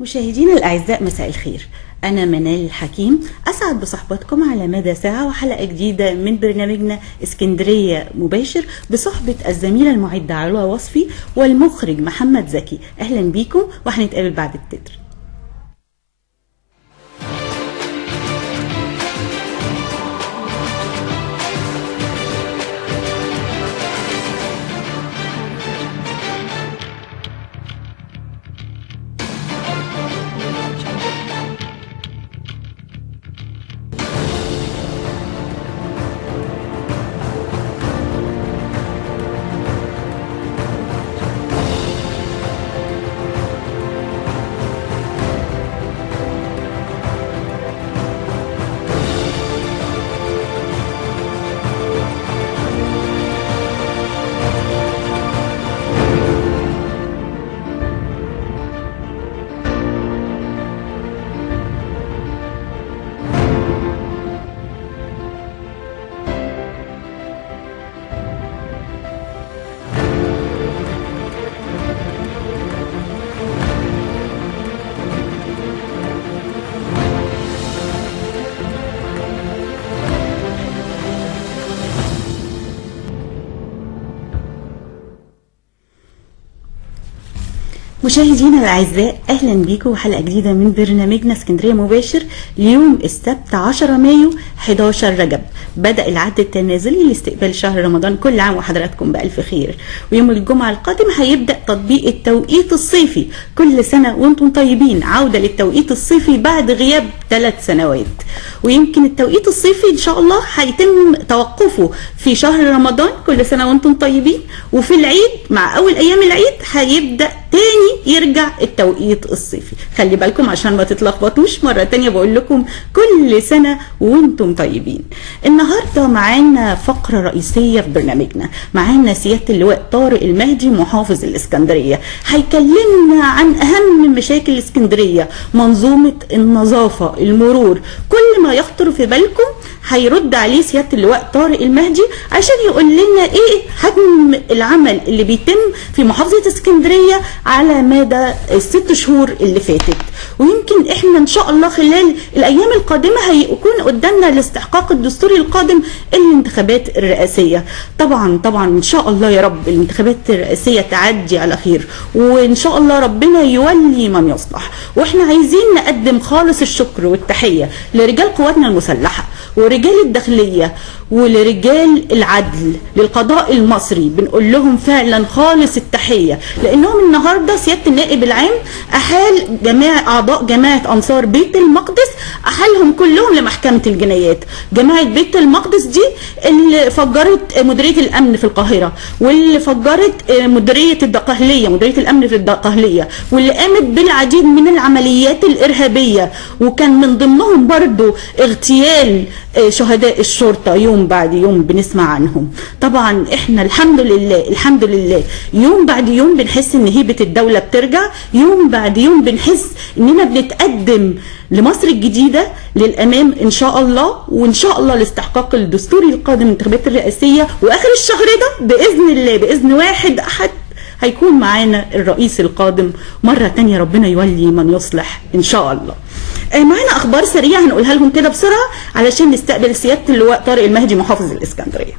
مشاهدينا الأعزاء، مساء الخير. أنا منال الحكيم، أسعد بصحبتكم على مدى ساعة وحلقة جديدة من برنامجنا اسكندرية مباشر بصحبة الزميلة المعدة علا وصفي والمخرج محمد زكي. أهلا بيكم وهنتقابل بعد التتر. مشاهدينا الأعزاء، أهلا بيكم وحلقة جديدة من برنامجنا اسكندرية مباشر ليوم السبت 10 مايو 11 رجب. بدأ العد التنازلي لاستقبال شهر رمضان، كل عام وحضراتكم بألف خير. ويوم الجمعة القادم هيبدأ تطبيق التوقيت الصيفي، كل سنة وانتم طيبين، عودة للتوقيت الصيفي بعد غياب 3 سنوات. ويمكن التوقيت الصيفي إن شاء الله هيتم توقفه في شهر رمضان، كل سنة وانتم طيبين. وفي العيد مع أول أيام العيد هيبدأ تاني يرجع التوقيت الصيفي. خلي بالكم عشان ما تتلخبطوش، مرة تانية بقول لكم كل سنة وانتم طيبين. النهاردة معانا فقرة رئيسية في برنامجنا، معانا سيادة اللواء طارق المهدي محافظ الإسكندرية، هيكلمنا عن أهم مشاكل الإسكندرية، منظومة النظافة، المرور، كل ما يخطر في بالكم هيرد عليه سيادة اللواء طارق المهدي عشان يقول لنا ايه حجم العمل اللي بيتم في محافظة اسكندرية على مدى ال6 شهور اللي فاتت. ويمكن احنا ان شاء الله خلال الايام القادمة هيكون قدامنا الاستحقاق الدستوري القادم، الانتخابات الرئاسية. طبعا ان شاء الله يا رب الانتخابات الرئاسية تعدي على خير، وان شاء الله ربنا يولي من يصلح. واحنا عايزين نقدم خالص الشكر والتحية لرجال قواتنا المسلحة ورجال الداخلية ولرجال العدل للقضاء المصري، بنقول لهم فعلا خالص التحية، لأنهم النهاردة سيادة النائب العام أحال أعضاء جماعة أنصار بيت المقدس، أحالهم كلهم لمحكمة الجنايات. جماعة بيت المقدس دي اللي فجرت مديرية الأمن في القاهرة، واللي فجرت مديرية الأمن في الدقهلية، واللي قامت بالعديد من العمليات الإرهابية، وكان من ضمنهم برضو اغتيال شهداء الشرطة يوم بعد يوم بنسمع عنهم. طبعا احنا الحمد لله يوم بعد يوم بنحس ان هيبة الدولة بترجع، يوم بعد يوم بنحس اننا بنتقدم لمصر الجديدة للأمام إن شاء الله. وإن شاء الله الاستحقاق الدستوري القادم الانتخابات الرئاسية، وآخر الشهر ده بإذن الله بإذن 1 أحد هيكون معانا الرئيس القادم مرة تانية، ربنا يولي من يصلح إن شاء الله. معانا اخبار سريعه هنقولها لهم كده بسرعه علشان نستقبل سياده اللواء طارق المهدي محافظ الاسكندريه.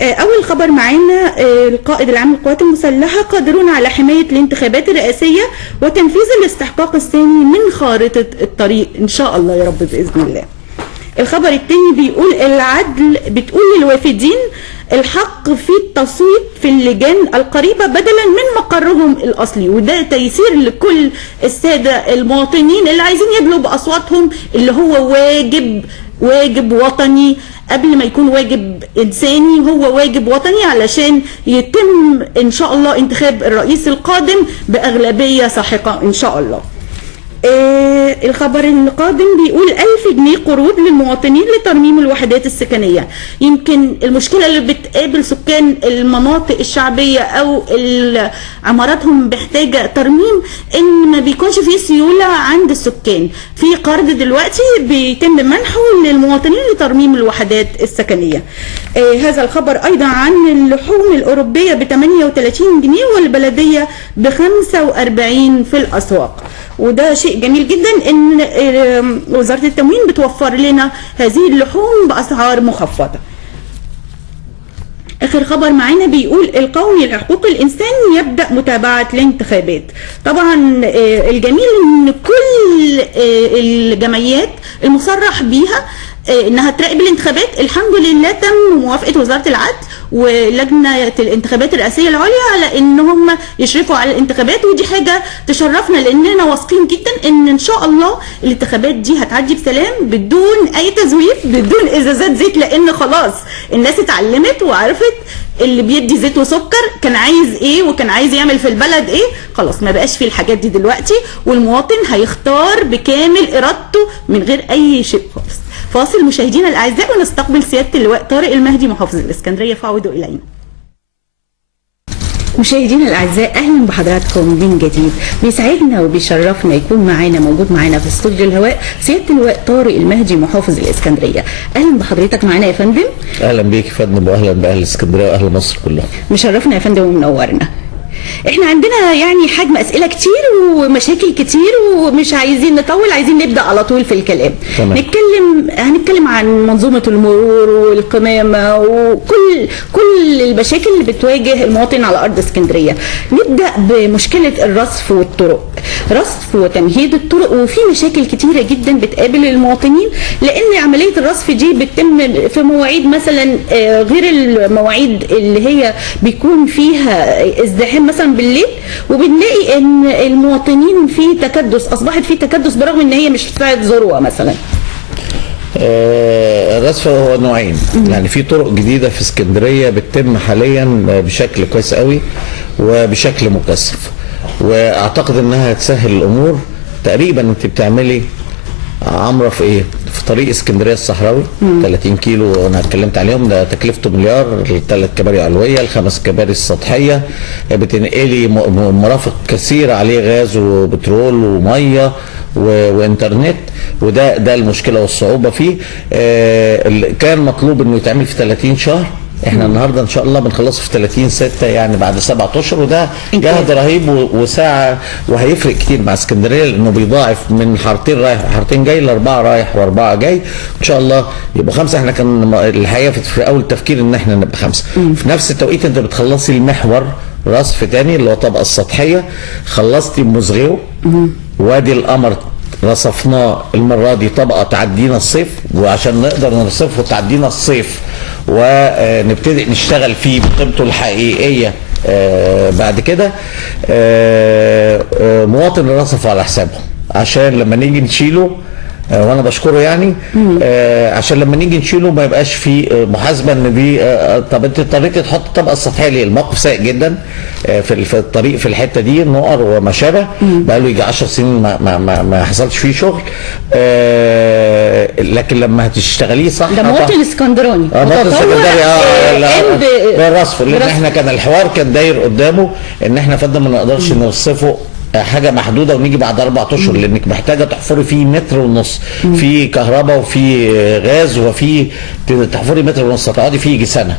اول خبر معانا، القائد العام للقوات المسلحه قادرون على حمايه الانتخابات الرئاسيه وتنفيذ الاستحقاق الثاني من خارطه الطريق ان شاء الله يا رب باذن الله. الخبر الثاني بيقول العدل بتقول للوافدين الحق في التصويت في اللجان القريبة بدلا من مقرهم الأصلي، وده تيسير لكل السادة المواطنين اللي عايزين يدلوا بأصواتهم، اللي هو واجب وطني قبل ما يكون واجب إنساني، هو واجب وطني علشان يتم إن شاء الله انتخاب الرئيس القادم بأغلبية ساحقة إن شاء الله. الخبر القادم بيقول 1000 جنيه قروض للمواطنين لترميم الوحدات السكنية. يمكن المشكلة اللي بتقابل سكان المناطق الشعبية أو عماراتهم محتاجة ترميم إن ما بيكونش فيه سيولة عند السكان. في قرض دلوقتي بيتم منحه للمواطنين لترميم الوحدات السكنية. هذا الخبر أيضا عن اللحوم الأوروبية ب 38 جنيه والبلدية ب 45 في الأسواق. وده شيء جميل جدا ان وزاره التموين بتوفر لنا هذه اللحوم باسعار مخفضه. اخر خبر معانا بيقول القومي لحقوق الانسان يبدا متابعه الانتخابات. طبعا الجميل ان كل الجمعيات المصرح بيها انها تراقب الانتخابات الحمد لله تم موافقه وزاره العدل ولجنه الانتخابات الرئاسيه العليا على ان هم يشرفوا على الانتخابات، ودي حاجه تشرفنا لاننا واثقين جدا ان شاء الله الانتخابات دي هتعدي بسلام بدون اي تزوير بدون ازازات زيت، لان خلاص الناس اتعلمت وعرفت اللي بيدي زيت وسكر كان عايز ايه وكان عايز يعمل في البلد ايه. خلاص ما بقاش فيه الحاجات دي دلوقتي، والمواطن هيختار بكامل ارادته من غير اي شيء خالص. فاصل مشاهدينا الاعزاء ونستقبل سياده اللواء طارق المهدي محافظ الاسكندريه، فعودوا الينا. مشاهدينا الاعزاء اهلا بحضراتكم من جديد. بيسعدنا وبيشرفنا يكون موجود معانا في استوديو الهواء سياده اللواء طارق المهدي محافظ الاسكندريه. اهلا بحضرتك معانا يا فندم. اهلا بيك يا فندم، واهلا باهل اسكندريه واهل مصر كلهم. مشرفنا يا فندم ومنورنا. احنا عندنا يعني حجم اسئله كتير ومشاكل كتير ومش عايزين نطول، عايزين نبدا على طول في الكلام. تمام. هنتكلم عن منظومه المرور والقمامه وكل المشاكل اللي بتواجه المواطن على ارض اسكندريه. نبدا بمشكله الرصف والطرق، رصف وتمهيد الطرق، وفي مشاكل كتيره جدا بتقابل المواطنين لان عمليه الرصف دي بتتم في مواعيد مثلا غير المواعيد اللي هي بيكون فيها ازدحام مثلا بالليل، وبنلاقي ان المواطنين في تكدس، اصبحت في تكدس برغم ان هي مش ساعه ذروه مثلا. الرصف هو نوعين، يعني في طرق جديده في اسكندريه بتتم حاليا بشكل كويس قوي وبشكل مكثف، واعتقد انها تسهل الامور. تقريبا انت بتعملي عمره في ايه؟ في طريق اسكندريه الصحراوي 30 كيلو انا اتكلمت عليهم، ده تكلفته مليار، الثلاث كباري علويه، الخمس كباري السطحيه، بتنقلي مرافق كثيره عليه غاز وبترول وميه وانترنت، وده المشكله والصعوبه فيه. كان مطلوب انه يتعمل في 30 شهر، احنا النهارده ان شاء الله بنخلصه في 30/6 يعني بعد 7 اشهر، وده جهد رهيب وساعه وهيفرق كتير مع اسكندريه لانه بيضاعف من حارتين رايح وحارتين جاي لاربعه رايح واربعه جاي، ان شاء الله يبقوا 5. احنا كان الحقيقه في اول التفكير ان احنا نبقى 5. في نفس التوقيت انت بتخلصي المحور رصف تاني اللي هو الطبقه السطحيه، خلصتي مزغيو وادي القمر رصفناه المره دي طبقه تعدينا الصيف، وعشان نقدر نرصفه تعدينا الصيف ونبتدي نشتغل فيه بقيمته الحقيقيه بعد كده. مواطن رصف على حسابه عشان لما نيجي نشيله، وانا بشكره يعني، عشان لما نيجي نشيله ما يبقاش في محاسبه ان دي طب انت اضطريتي تحط الطبقه السطحيه ليه؟ الموقف سيء جدا في الطريق في الحته دي، نقر وما شابه، بقى له يجي 10 سنين ما حصلش فيه شغل. لكن لما هتشتغليه صح، ده مواطن اسكندراني مواطن اسكندراني بالرصف، لان احنا كان الحوار كان داير قدامه ان احنا فضل ما نقدرش نرصفه حاجه محدوده ونيجي بعد 4 اشهر، لانك محتاجه تحفري فيه 1.5 متر، في كهرباء وفي غاز وفي تحفري 1.5 متر، هتقعدي فيه يجي سنه.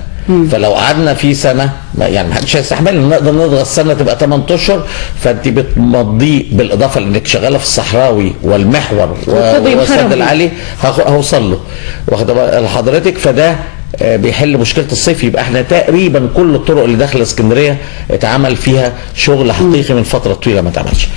فلو قعدنا فيه سنه يعني محدش هيستحمل، نقدر نضغط السنه تبقى 8 اشهر، فانت بتمضيه بالاضافه لانك شغاله في الصحراوي والمحور والسد العالي هوصل له، واخده بال حضرتك. فده بيحل مشكله الصيف. يبقى احنا تقريبا كل الطرق اللي داخله اسكندريه اتعمل فيها شغل حقيقي من فتره طويله ما اتعملش.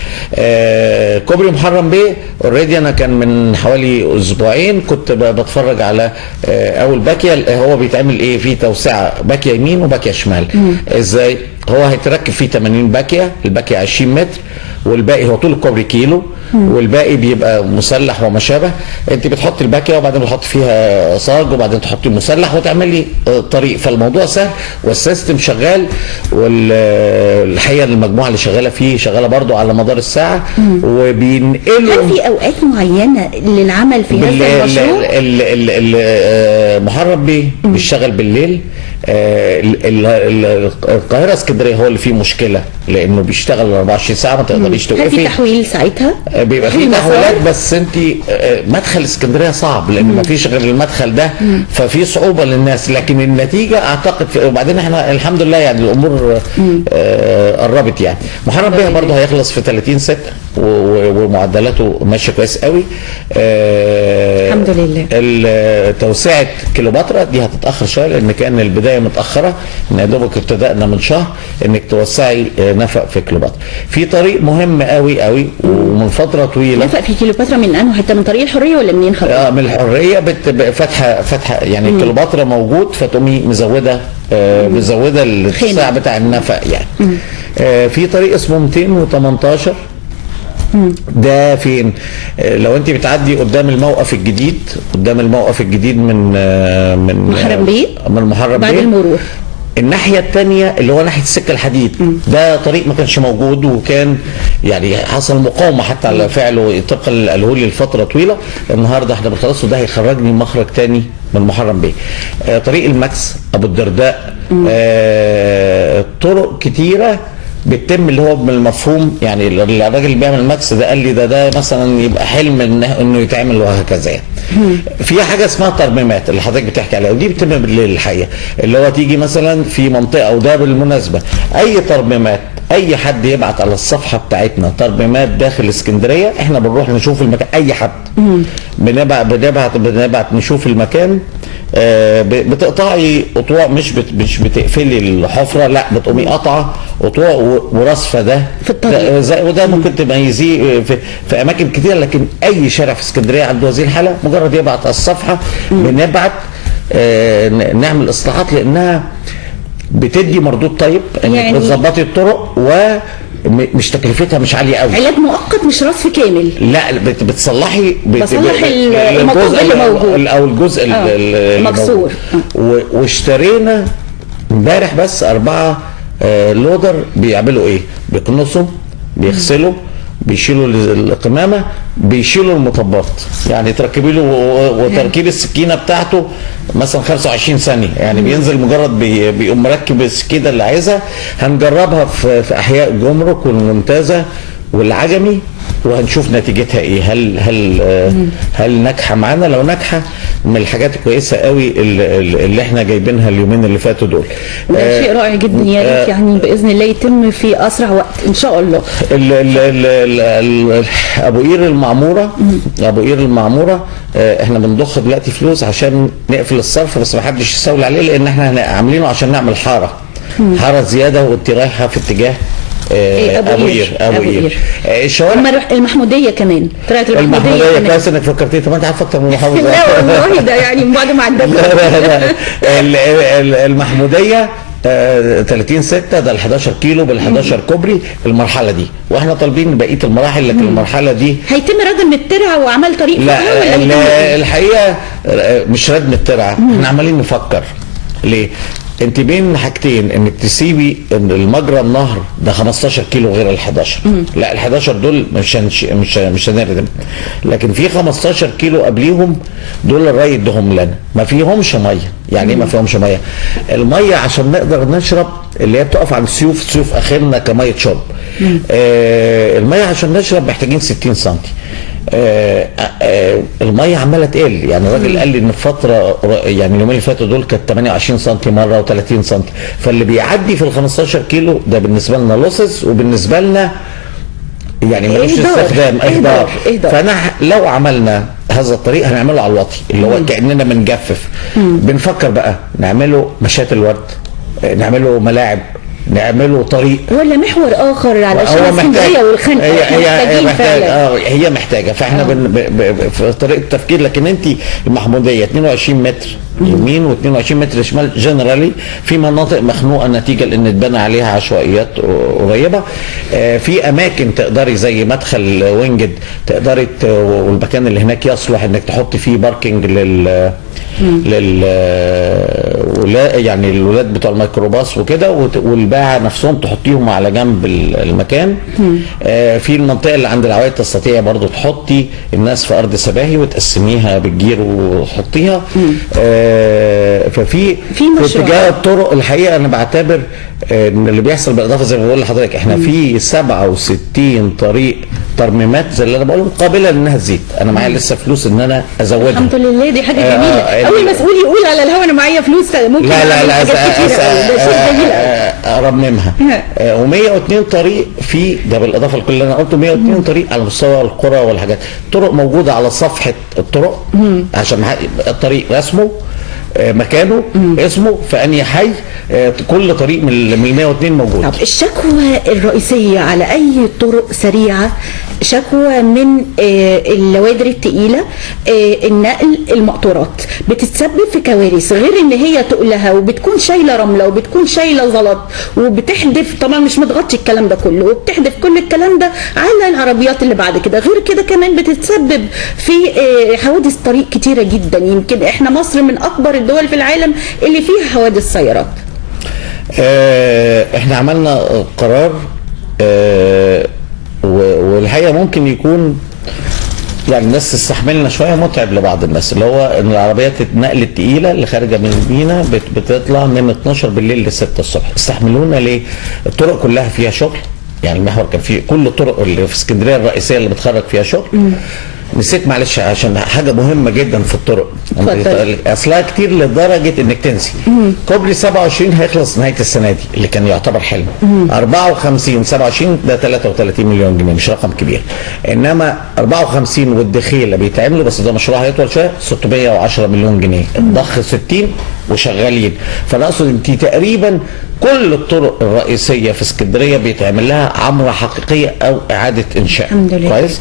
كوبري محرم بيه اوريدي، انا كان من حوالي اسبوعين كنت بتفرج على اول باكيه، هو بيتعمل ايه؟ في توسعه باكيه يمين وباكيه شمال. ازاي؟ هو هيتركب فيه 80 باكيه، الباكيه 20 متر، والباقي هو طول الكوبري كيلو، والباقي بيبقى مسلح وما شابه. انت بتحطي الباكيه وبعدين بتحطي فيها صاج وبعدين تحطي مسلح وتعملي طريق، فالموضوع سهل والسيستم شغال. والحقيقه المجموعه اللي شغاله فيه شغاله برضو على مدار الساعه، وبينقلوا. هل في اوقات معينه للعمل في هذا المشروع؟ محرم بيه بيشتغل بالليل، القاهره اسكندريه هو اللي فيه مشكله، لانه بيشتغل 24 ساعه ما تقدريش توقفي. هل في تحويل ساعتها؟ بيبقى في تحويلات، بس انت مدخل اسكندريه صعب لان ما فيش غير المدخل ده، ففي صعوبه للناس، لكن النتيجه اعتقد وبعدين احنا الحمد لله يعني الامور قربت. يعني محرم بيه برضه هيخلص في 30/6 ومعدلاته ماشيه كويس قوي. الحمد لله. توسعه كليوباترا دي هتتاخر شويه لان كان البدايه متاخره، ان يا دوبك ابتدأنا من شهر انك توسعي نفق في كليوباترا. في طريق مهم قوي قوي ومن فتره طويله. نفق في كليوباترا من انه حته من طريق الحريه ولا منين حضرتك؟ من الحريه فاتحه يعني كليوباترا موجود، فتقومي مزوده الاتساع بتاع النفق يعني. في طريق اسمه 218 ده فين؟ لو انت بتعدي قدام الموقف الجديد من محرم بيه، من محرم بعد بيه المرور الناحيه الثانيه اللي هو ناحيه السكه الحديد. ده طريق ما كانش موجود، وكان يعني حصل مقاومه حتى على فعله طبقا اللي قالوه لي لفتره طويله. النهارده احنا بنخلصه، ده هيخرجني مخرج ثاني من محرم بيه. طريق الماكس، ابو الدرداء، طرق كتيره بتتم اللي هو بالمفهوم. يعني الراجل اللي بيعمل الماكس ده قال لي ده مثلا يبقى حلم انه يتعمل وهكذا. في حاجه اسمها ترميمات اللي حضرتك بتحكي عليها، ودي بتتم بالليل الحقيقه، اللي هو تيجي مثلا في منطقه، وده بالمناسبه اي ترميمات اي حد يبعت على الصفحه بتاعتنا ترميمات داخل اسكندريه، احنا بنروح نشوف المكان. اي حد بنبعت نشوف المكان. بتقطعي قطوع، مش بتقفلي الحفره، لا بتقومي قطعه قطوع ورصفه ده في الطريق، وده ممكن تميزيه في اماكن كتير. لكن اي شارع في اسكندريه عنده هذه الحاله، مجرد يبعت على الصفحه بنبعت نعمل اصلاحات، لانها بتدي مردود طيب، انك يعني بتظبطي الطرق ومش تكلفتها مش عاليه قوي. علاج مؤقت مش رصف كامل، لا بتصلحي المطب اللي موجود او الجزء المكسور. واشترينا امبارح بس 4 لودر بيعملوا ايه؟ بيكنسوا، بيغسلوا، بيشيلوا القمامه، بيشيلوا المطبات. يعني تركبي له، وتركيب السكينه بتاعته مثلا 25 ثانيه، يعني بينزل مجرد بيقوم مركب السكينه اللي عايزها. هنجربها في احياء الجمرك والمنتزه والعجمي، وهنشوف نتيجتها ايه. هل ناجحه معانا؟ لو ناجحه من الحاجات الكويسه قوي اللي احنا جايبينها اليومين اللي فاتوا دول. ده شيء رائع جدا. يا ريت يعني باذن الله يتم في اسرع وقت ان شاء الله. ابو قير المعموره احنا بنضخ دلوقتي فلوس عشان نقفل الصرف، بس ما حدش يستولي عليه، لان احنا عاملينه عشان نعمل حاره زياده، وانت رايحه في اتجاه ابو قير. الشوارع المحموديه كمان، طلعت المحموديه كويس انك فكرتيني. طب انت عارف اكتر من المحافظه. لا والله ده يعني من بعد ما عدت. المحموديه 30/6 ده ال 11 كيلو بال 11 كوبري المرحله دي، واحنا طالبين بقيه المراحل، لكن المرحله دي هيتم ردم الترعه وعمل طريق. لا الحقيقه مش ردم الترعه، احنا عمالين نفكر. ليه؟ انت بين حاجتين، انك تسيبي المجرى النهر ده 15 كيلو غير ال 11. لا ال 11 دول مش هنردم، لكن في 15 كيلو قبليهم دول الري ادهم لنا، ما فيهمش ميه. يعني ايه ما فيهمش ميه؟ الميه عشان نقدر نشرب اللي هي بتقف عند سيوف اخرنا كميه شرب. الميه عشان نشرب محتاجين 60 سم. الميه عماله تقل. يعني الراجل قال لي ان في فتره، يعني اليومين اللي فاتوا دول كانت 28 سم مره و30 سم، فاللي بيعدي في ال 15 كيلو ده بالنسبه لنا لوسز، وبالنسبه لنا يعني ملوش استخدام، اهدار. فانا لو عملنا هذا الطريق هنعمله على الوطي، اللي هو كاننا بنجفف. بنفكر بقى نعمله مشات الورد، نعمله ملاعب، نعمله طريق، ولا محور اخر علشان اسكندريه والخنقه. هي محتاجه. فاحنا في طريقه التفكير. لكن انت المحموديه 22 متر يمين و22 متر شمال، جنرالي في مناطق مخنوقه نتيجه لان اتبنى عليها عشوائيات قريبه. في اماكن تقدري زي مدخل وينجد تقدري والمكان اللي هناك يصلح انك تحط فيه باركينج يعني الولاد بتوع الميكروباص وكده، والباعة نفسهم تحطيهم على جنب المكان. في المنطقة اللي عند العوائد تستطيع برضو تحطي الناس في أرض سباهي وتقسميها بالجير وتحطيها. ففي اتجاه الطرق الحقيقة أنا بعتبر ان اللي بيحصل بالاضافه زي ما بقول لحضرتك احنا في 67 طريق ترميمات زي اللي انا بقوله قابله لانها تزيد. انا معايا لسه فلوس ان انا ازودها. الحمد لله، دي حاجه جميله. اول مسؤول يقول على الهوا انا معايا فلوس ممكن لا ارممها. و102 طريق في ده بالاضافه لكل اللي انا قلته، 102 طريق على مستوى القرى والحاجات. طرق موجوده على صفحه الطرق عشان الطريق اسمه مكانه اسمه في انهي حي، كل طريق من 102 موجود. طب الشكوى الرئيسيه على اي طرق سريعه شكوى من اللوادر الثقيله، النقل، المقطورات بتتسبب في كوارث، غير ان هي تقلها وبتكون شايله رمله وبتكون شايله زلط وبتحدف، طبعا مش متغطي الكلام ده كله، وبتحدف كل الكلام ده على العربيات اللي بعد كده. غير كده كمان بتتسبب في حوادث طريق كتيره جدا. يمكن احنا مصر من اكبر الدول في العالم اللي فيها حوادث سيارات. احنا عملنا قرار والحقيقه ممكن يكون يعني الناس تستحملنا شويه، متعب لبعض الناس، اللي هو ان العربيات النقل الثقيله اللي خارجه من المينا بتطلع من 12 بالليل ل 6 الصبح. استحملونا ليه؟ الطرق كلها فيها شغل، يعني المحور كان فيه كل الطرق اللي في اسكندريه الرئيسيه اللي بتخرج فيها شغل. نسيت معلش عشان حاجه مهمه جدا في الطرق، اصلها كتير لدرجه انك تنسي. كوبري 27 هيخلص نهايه السنه دي اللي كان يعتبر حلم. 54 27 ده 33 مليون جنيه، مش رقم كبير. انما 54 والدخيله بيتعملوا، بس ده مشروع هيطول شويه، 610 مليون جنيه. الضخ 60 وشغالين. فانا اقصد انت تقريبا كل الطرق الرئيسيه في اسكندريه بيتعمل لها عمره حقيقيه او اعاده انشاء. كويس.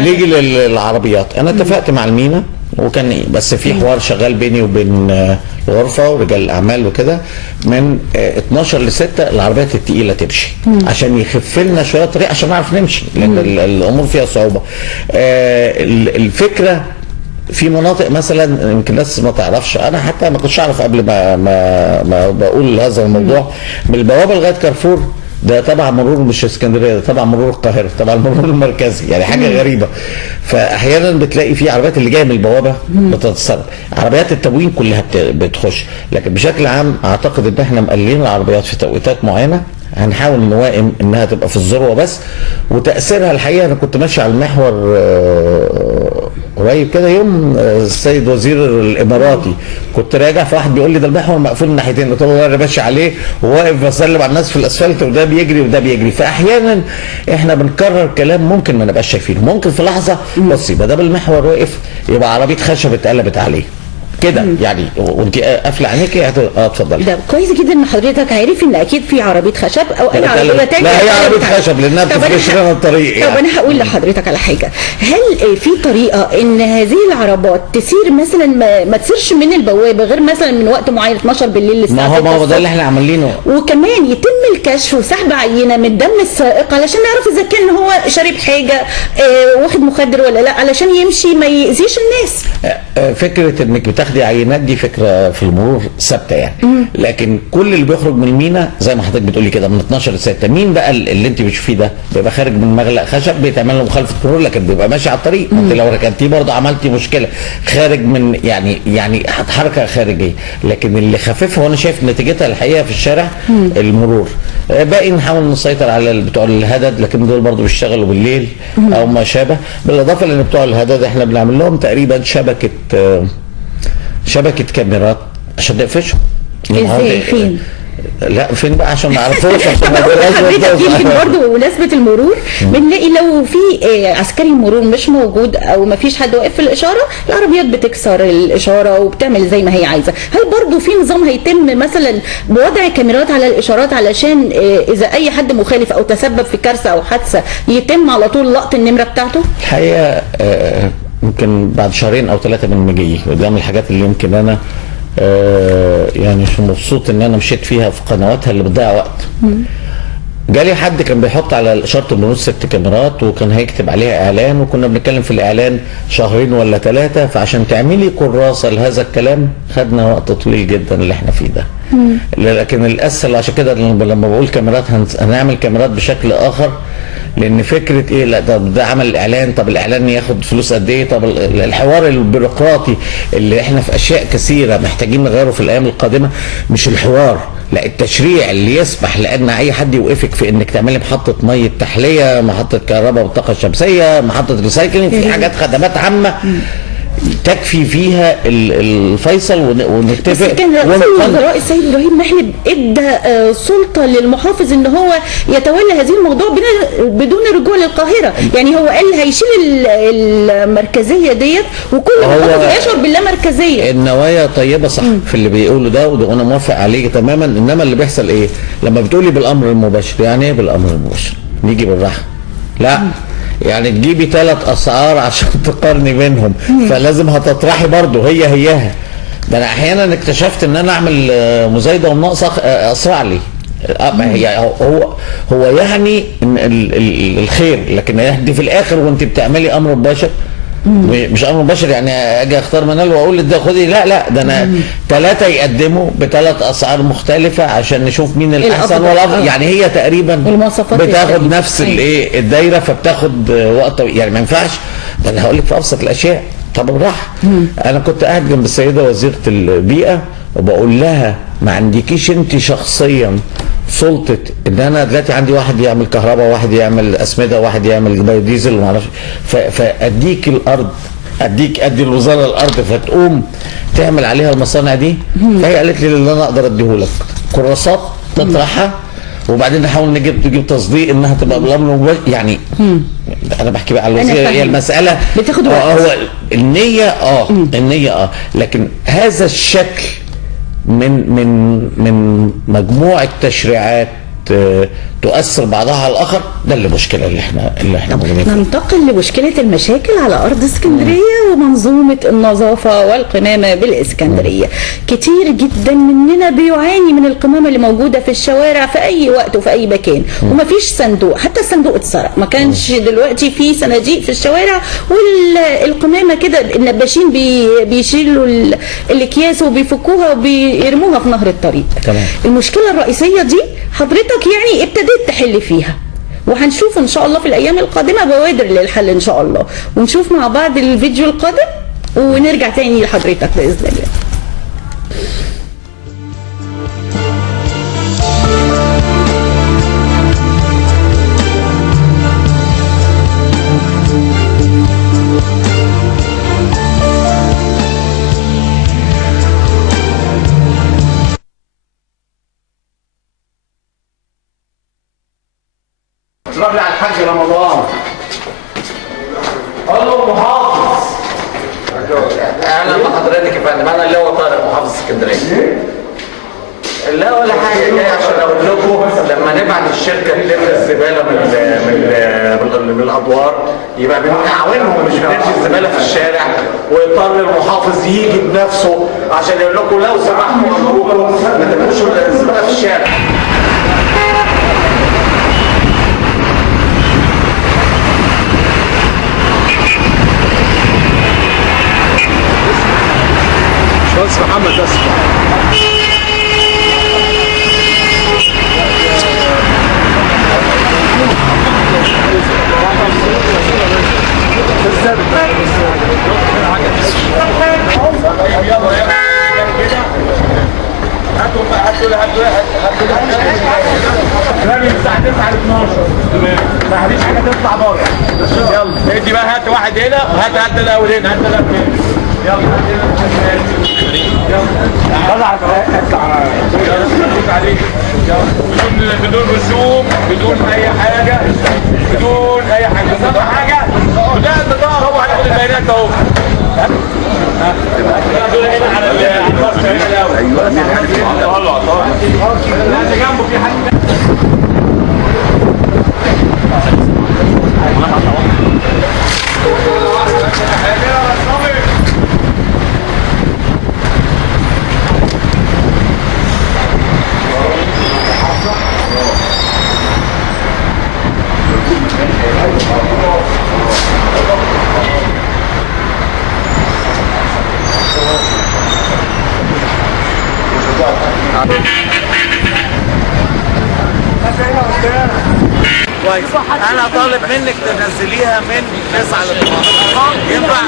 نيجي للعربيات. انا اتفقت مع المينا وكان بس في حوار شغال بيني وبين الغرفه ورجال الاعمال وكده، من 12 ل 6 العربيات الثقيله تمشي عشان يخف لنا شويه طريق عشان نعرف نمشي، لان الامور فيها صعوبه. الفكره في مناطق مثلا يمكن الناس ما تعرفش، انا حتى ما كنتش اعرف قبل ما بقول هذا الموضوع، من البوابه لغايه كارفور ده تبع مرور، مش اسكندريه، ده تبع مرور القاهره، تبع المرور المركزي، يعني حاجه غريبه. فاحيانا بتلاقي في عربيات اللي جايه من البوابه بتتصرف، عربيات التموين كلها بتخش. لكن بشكل عام اعتقد ان احنا مقللين العربيات في توقيتات معينه، هنحاول نوائم انها تبقى في الذروه بس. وتاثيرها الحقيقه انا كنت ماشي على المحور قريب كده يوم السيد وزير الاماراتي، كنت راجع فواحد بيقول لي ده المحور مقفول من ناحيتين، قلت له انا ماشي عليه وواقف بسلم على الناس في الاسفلت وده بيجري وده بيجري. فاحيانا احنا بنكرر كلام ممكن ما نبقاش شايفينه، ممكن في لحظه بصي ما دام المحور واقف يبقى عربيه خشب اتقلبت عليه كده يعني، وانت قافله عينيكي اتفضلي. ده كويس جدا ان حضرتك عارف ان اكيد في عربيه خشب او اي عربيه ثانيه. لا هي عربيه خشب لانها بتفرش لنا الطريق يعني. طب انا هقول لحضرتك على حاجه، هل في طريقه ان هذه العربات تسير مثلا ما تسيرش من البوابه غير مثلا من وقت معين 12 بالليل للساعه 6؟ ما هو ده اللي احنا عاملينه. وكمان يتم الكشف وسحب عينه من دم السائق علشان نعرف اذا كان هو شارب حاجه واخد مخدر ولا لا، علشان يمشي ما يأذيش الناس. فكره انك بتاخدي عينات دي فكره في المرور ثابته يعني. لكن كل اللي بيخرج من المينا زي ما حضرتك بتقولي كده من 12 ل 6، مين بقى اللي انت بتشوفيه ده بيبقى خارج من مغلق خشب بيتعمل له مخالفه مرور، لكن بيبقى ماشي على الطريق. انت لو ركنتيه برضه عملتي مشكله، خارج من يعني حركه خارجيه. لكن اللي خففها وانا شايف نتيجتها الحقيقه في الشارع المرور. باقي نحاول نسيطر على بتوع الهدد، لكن دول برضه بيشتغلوا بالليل او ما شابه. بالاضافه لان بتوع الهدد احنا بنعمل لهم تقريبا شبكه كاميرات عشان نقفشهم. ازاي؟ فين؟ لا فين بقى عشان ما اعرفوش. حضرتك يمكن برضه بمناسبه المرور بنلاقي لو في عسكري مرور مش موجود او ما فيش حد واقف في الاشاره، العربيات بتكسر الاشاره وبتعمل زي ما هي عايزه. هل برضه في نظام هيتم مثلا بوضع كاميرات على الاشارات علشان اذا اي حد مخالف او تسبب في كارثه او حادثه يتم على طول لقط النمره بتاعته؟ الحقيقه يمكن بعد شهرين او 3 من مجيء وده من الحاجات اللي يمكن انا يعني مش مبسوط ان انا مشيت فيها في قنواتها اللي بتضيع وقت. جالي حد كان بيحط على اشاره المرور 6 كاميرات وكان هيكتب عليها اعلان، وكنا بنتكلم في الاعلان شهرين ولا 3، فعشان تعملي كراسه لهذا الكلام خدنا وقت طويل جدا اللي احنا فيه ده. لكن الاسهل عشان كده لما بقول كاميرات هنعمل كاميرات بشكل اخر، لان فكره ايه، لا ده عمل الاعلان، طب الاعلان ياخد فلوس قد ايه، طب الحوار البيروقراطي اللي احنا في اشياء كثيره محتاجين نغيره في الايام القادمه، مش الحوار، لا التشريع اللي يسمح لان اي حد يوقفك في انك تعملي محطه ميه تحليه، محطه كهرباء بالطاقه الشمسيه، محطه ريسايكلينج، في حاجات خدمات عامه تكفي فيها الفيصل ونتفق. بس كان رئيس الوزراء السيد ابراهيم محلب ادى سلطه للمحافظ ان هو يتولى هذه الموضوع بدون رجوع للقاهره، يعني هو قال هيشيل المركزيه ديت وكل محافظ هيشعر باللامركزيه. النوايا طيبه صح في اللي بيقوله ده، وده انا موافق عليه تماما، انما اللي بيحصل ايه لما بتقولي بالامر المباشر؟ يعني ايه بالامر المباشر؟ نيجي بالراحه، لا يعني تجيبي 3 اسعار عشان تقارني بينهم، فلازم هتطرحي برضه هياها. ده انا احيانا اكتشفت ان انا اعمل مزايده ونقص اسرع لي. هو يعني الخير، لكن يهدي في الاخر وانت بتعملي امر مباشر. مش امر مباشر يعني اجي اختار منال واقول ده خدي، لا ده انا 3 يقدموا ب3 اسعار مختلفه عشان نشوف مين الاحسن والافضل. يعني هي تقريبا بتاخد نفس الايه الدايره، فبتاخد وقت يعني ما ينفعش. ده انا هقول لك في ابسط الاشياء، طب بالراحه. انا كنت قاعد جنب السيده وزيره البيئه وبقول لها ما عندكيش انت شخصيا سلطه ان انا دلوقتي عندي واحد يعمل كهرباء، واحد يعمل اسمده، واحد يعمل بايوديزل وما اعرفش، فاديك الارض، ادي الوزاره الارض فتقوم تعمل عليها المصانع دي. فهي قالت لي اللي انا اقدر اديهولك كراسات تطرحها، وبعدين نحاول نجيب تصديق انها تبقى بالامر المباشر. يعني انا بحكي بقى على الوزير، هي المساله بتاخد وقت. هو النيه لكن هذا الشكل من مجموعه تشريعات تؤثر بعضها على الاخر، ده المشكله اللي احنا موجودين فيها. ننتقل لمشكله المشاكل على ارض اسكندريه ومنظومه النظافه والقمامه بالاسكندريه. كتير جدا مننا بيعاني من القمامه اللي موجوده في الشوارع في اي وقت وفي اي مكان، ومفيش صندوق، حتى الصندوق اتسرق، ما كانش دلوقتي في صناديق في الشوارع، والقمامه كده النباشين بيشيلوا الاكياس وبيفكوها وبيرموها في نهر الطريق. تمام. المشكله الرئيسيه دي حضرتك يعني ابتديت تحل فيها، وهنشوف ان شاء الله في الايام القادمه بوادر للحل ان شاء الله، ونشوف مع بعض الفيديو القادم ونرجع تاني لحضرتك باذن الله. تروح لي على الحاج رمضان قول له محافظ. اهلا بحضرتك يا فندم، انا اللي هو طارق محافظ اسكندريه. لا ولا حاجه، جاي عشان اقول لكم لما نبعت الشركه تلم الزباله من الادوار يبقى بنعاونهم، مش بنرمي الزباله في الشارع، ويضطر المحافظ يجي بنفسه عشان يقول لكم لو سمحتوا ارجوكم ما ترموش الزباله في الشارع. بس محمد بس الساعة 9 ل 12 ما فيش حاجة تطلع بره. يلا ادي بقى، هات واحد هنا وهات الاول هنا، هات الاول هنا. يلا طلع عليك بدون رسوم، بدون اي حاجه، بس اهم حاجه ده النظام هو هياخد البيانات اهو. دول هنا على البوست هنا الاول. ايوه طلع جنبه في حد كويس. انا طالب منك تنزليها من 9 ل 12. ينفع؟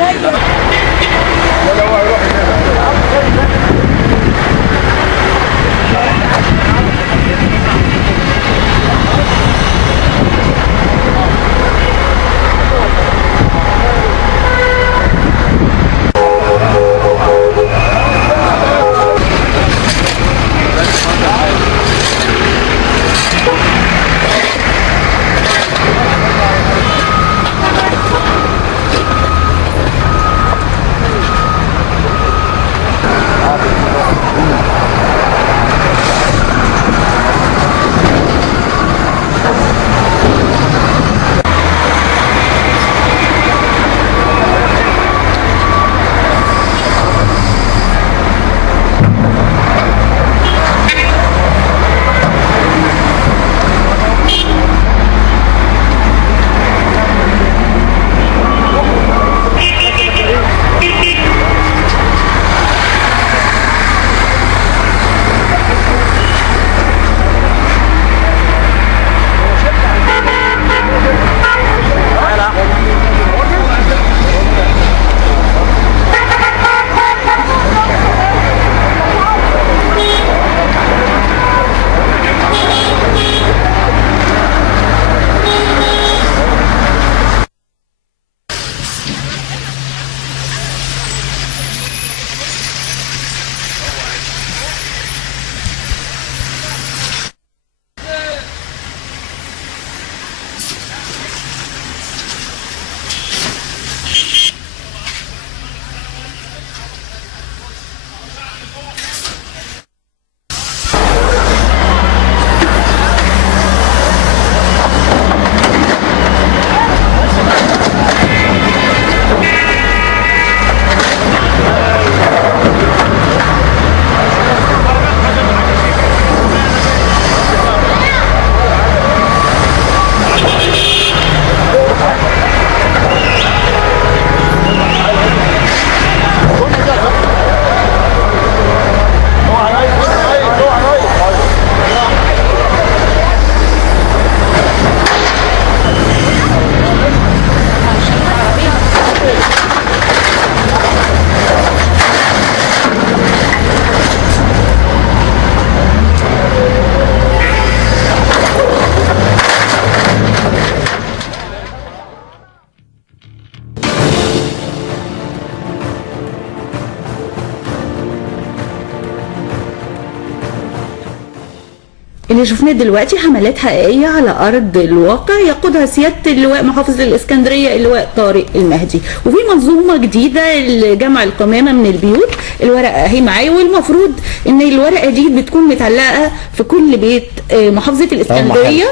اللي شفناه دلوقتي حملات حقيقية على أرض الواقع يقودها سيادة اللواء محافظ الإسكندرية اللواء طارق المهدي، وفي منظومة جديدة لجمع القمامة من البيوت. الورقة اهي معايا، والمفروض ان الورقة دي بتكون متعلقة في كل بيت محافظة الإسكندرية،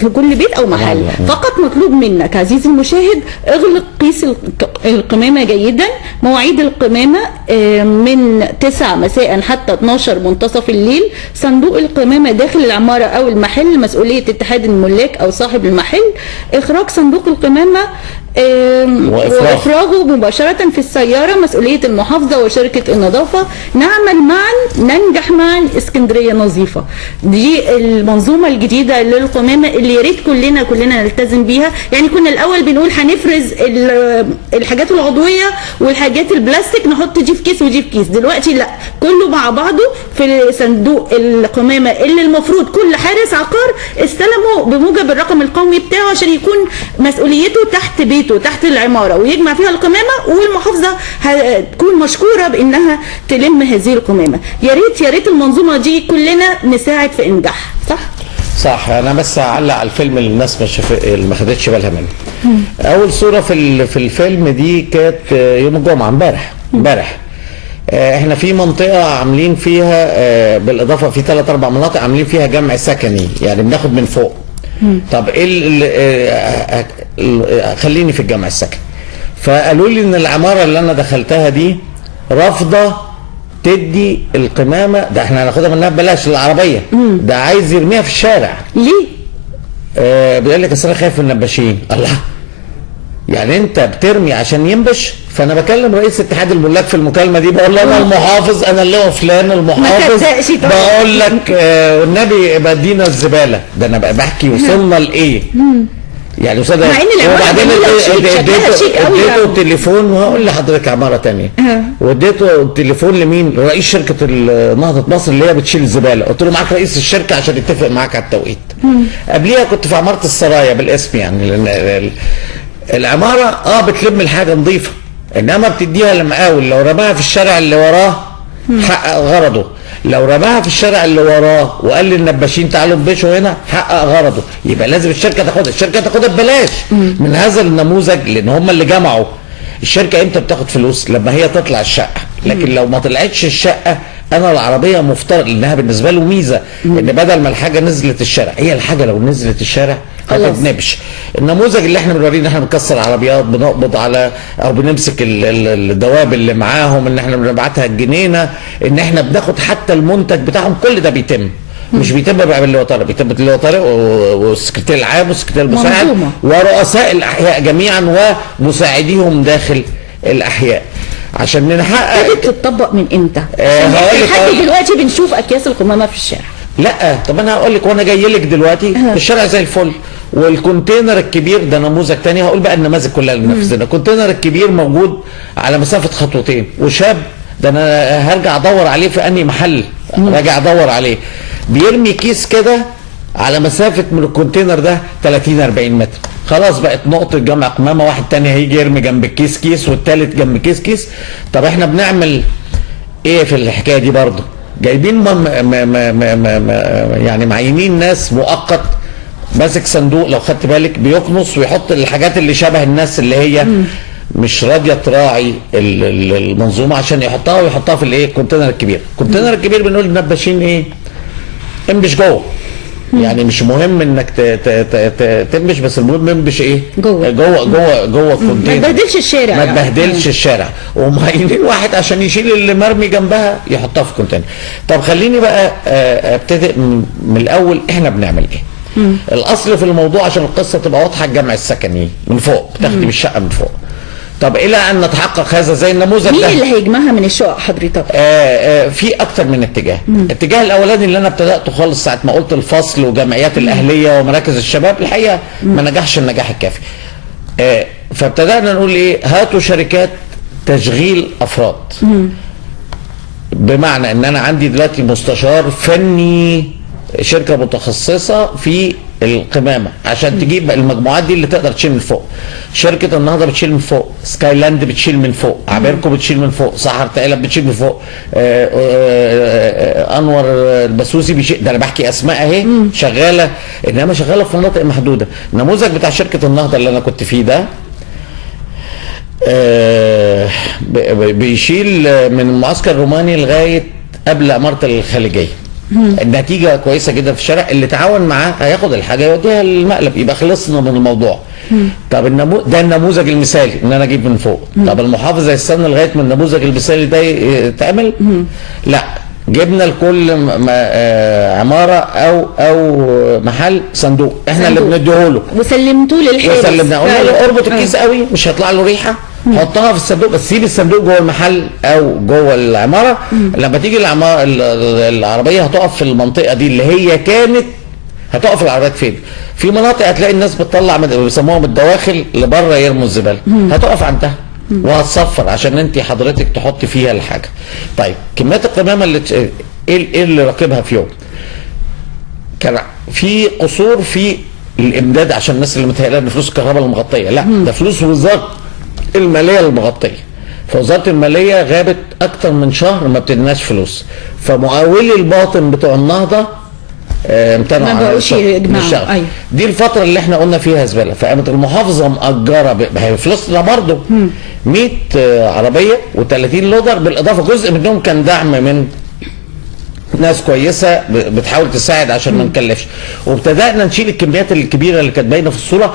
في كل بيت او محل. فقط مطلوب منك عزيزي المشاهد اغلق قيس القمامة جيدا. مواعيد القمامة من 9 مساء حتى 12 منتصف الليل. صندوق القمامة داخل العمارة او المحل مسؤولية اتحاد الملاك او صاحب المحل. اخراج صندوق القمامة وإفراغه مباشرة في السيارة مسؤولية المحافظة وشركة النظافة. نعمل معا ننجح معا، اسكندرية نظيفة. دي المنظومة الجديدة للقمامة اللي يا ريت كلنا نلتزم بيها. يعني كنا الأول بنقول هنفرز الحاجات العضوية والحاجات البلاستيك نحط دي في كيس ودي في كيس، دلوقتي لا، كله مع بعضه في صندوق القمامة اللي المفروض كل حارس عقار استلمه بموجب الرقم القومي بتاعه عشان يكون مسؤوليته تحت بيته تحت العمارة ويجمع فيها القمامة، والمحافظة هتكون مشكورة بانها تلم هذه القمامة. يا ريت المنظومة دي كلنا نساعد في انجاحها. صح. انا بس هعلق على الفيلم اللي الناس ما خدتش بالها منه. اول صورة في الفيلم دي كانت يوم الجمعة امبارح. احنا في منطقة عاملين فيها بالاضافة في 3-4 مناطق عاملين فيها جمع سكني، يعني بناخد من فوق. طب ايه خليني في الجمع السكني. فقالوا لي ان العمارة اللي انا دخلتها دي رافضة تدي القمامة، ده احنا هناخدها منها ببلاش العربية، ده عايز يرميها في الشارع. ليه؟ بيقول لك اصل انا خايف من النباشين. الله، يعني انت بترمي عشان ينبش. فانا بكلم رئيس اتحاد الملاك في المكالمه دي، بقول له انا المحافظ، انا اللي هو فلان المحافظ، بقول لك والنبي بدينا الزباله ده. انا بحكي وصلنا لايه يعني استاذ. وبعدين اديته التليفون، وهقول لحضرتك عباره ثانيه، واديته التليفون لمين؟ رئيس شركه نهضه مصر اللي هي بتشيل الزباله. قلت له معاك رئيس الشركه عشان يتفق معاك على التوقيت. قبليها كنت في عماره السرايا بالاسم، يعني لان العماره بتلم الحاجه نظيفه، انما بتديها للمقاول. لو رماها في الشارع اللي وراه حقق غرضه، لو رماها في الشارع اللي وراه وقال للنباشين تعالوا انبشوا هنا حقق غرضه. يبقى لازم الشركه تاخدها ببلاش من هذا النموذج، لان هم اللي جمعوا. الشركه امتى بتاخد فلوس؟ لما هي تطلع الشقه. لكن لو ما طلعتش الشقه، انا العربيه مفترض انها بالنسبه له ميزه، ان بدل ما الحاجه نزلت الشارع، هي الحاجه لو نزلت الشارع هتتنبش. النموذج اللي احنا بنوريه ان احنا بنكسر عربيات، بنقبض على او بنمسك الدواب اللي معاهم، ان احنا بنبعتها الجنينه، ان احنا بناخد حتى المنتج بتاعهم، كل ده بيتم. مش بيتم بقى باللي هو طارق، بيتم باللي هو طارق والسكرتير العام والسكرتير المساعد ورؤساء الاحياء جميعا ومساعديهم داخل الاحياء عشان نحقق. ابتدت تطبق من امتى؟ لحد دلوقتي بنشوف اكياس القمامه في الشارع. لا طب انا هقول لك، وانا جاي لك دلوقتي الشارع زي الفل، والكونتينر الكبير ده نموذج تاني. هقول بقى النماذج كلها اللي نفذنا. الكونتينر الكبير موجود على مسافه خطوتين، وشاب ده انا هرجع ادور عليه في انهي محل، راجع ادور عليه، بيرمي كيس كده على مسافه من الكونتينر ده 30 40 متر. خلاص بقت نقطه جمع قمامه. واحد تاني هيجي يرمي جنب الكيس كيس، والتالت جنب كيس. طب احنا بنعمل ايه في الحكايه دي برضه؟ جايبين يعني معينين ناس مؤقت ماسك صندوق، لو خدت بالك بيكنس ويحط الحاجات اللي شبه الناس اللي هي مش راضيه تراعي المنظومه، عشان يحطها في الايه؟ الكونتينر الكبير. الكونتينر الكبير بنقول للنباشين ايه؟ انبش جوه. يعني مش مهم انك تنبش، بس المهم انبش ايه؟ جوه الكونتينر. ما تبهدلش الشارع، ما تبهدلش الشارع. ومعينين واحد عشان يشيل اللي مرمي جنبها يحطها في الكونتينر. طب خليني بقى ابتدئ من الاول. احنا بنعمل ايه؟ الاصل في الموضوع عشان القصه تبقى واضحه، الجمع السكني من فوق، بتاخدي بالشقه من فوق. طب الى ان نتحقق هذا زي النموذج مين ده، اللي هيجمعها من الشقق حضرتك؟ في اكتر من اتجاه. الاتجاه الاولاني اللي انا ابتدأته خالص ساعه ما قلت الفصل وجمعيات الاهليه ومراكز الشباب، الحقيقه ما نجحش النجاح الكافي. فابتدأنا نقول ايه؟ هاتوا شركات تشغيل افراد. بمعنى ان انا عندي دلوقتي مستشار فني، شركه متخصصه في القمامه عشان تجيب المجموعات دي اللي تقدر تشيل من فوق. شركه النهضه بتشيل من فوق، سكاي لاند بتشيل من فوق، عبيركو بتشيل من فوق، سحر تقلب بتشيل من فوق، انور البسوسي بيشيل. ده انا بحكي اسماء اهي شغاله، انما شغاله في مناطق محدوده. النموذج بتاع شركه النهضه اللي انا كنت فيه ده بيشيل من المعسكر الروماني لغايه قبل اماره الخليجيه. النتيجه كويسه جدا في الشارع. اللي تعاون معاه هياخد الحاجه يوديها للمقلب، يبقى خلصنا من الموضوع. طب ده النموذج المثالي ان انا اجيب من فوق. طب المحافظ هيستنى لغايه ما النموذج المثالي ده يتعمل؟ لا، جبنا لكل عماره او محل صندوق احنا اللي بنديه له، وسلمتوه للحارس. وسلمناه، قلنا له اربط الكيس قوي مش هيطلع له ريحه، حطها في الصندوق، بس سيب الصندوق جوه المحل او جوه العماره. لما تيجي العربيه هتقف في المنطقه دي اللي هي كانت هتقف العربيات فين؟ في مناطق هتلاقي الناس بتطلع بيسموها من الدواخل لبره يرموا الزباله، هتقف عندها وهتصفر عشان انت حضرتك تحطي فيها الحاجه. طيب كميات القمامه اللي ايه اللي راكبها في يوم؟ كان في قصور في الامداد عشان الناس اللي متهيألها ان فلوس الكهرباء المغطيه، لا ده فلوس وزاره الماليه المغطيه. فوزاره الماليه غابت اكتر من شهر ما بتديناش فلوس، فمقاولي الباطن بتوع النهضه امتنعوا ما بقوش يجمعوا. أيوة. دي الفتره اللي احنا قلنا فيها زباله، فقامت المحافظه مأجره فلوسنا برضه 100 عربيه و30 لودر، بالاضافه جزء منهم كان دعم من ناس كويسه بتحاول تساعد عشان ما نكلفش. وابتدأنا نشيل الكميات الكبيره اللي كانت باينه في الصوره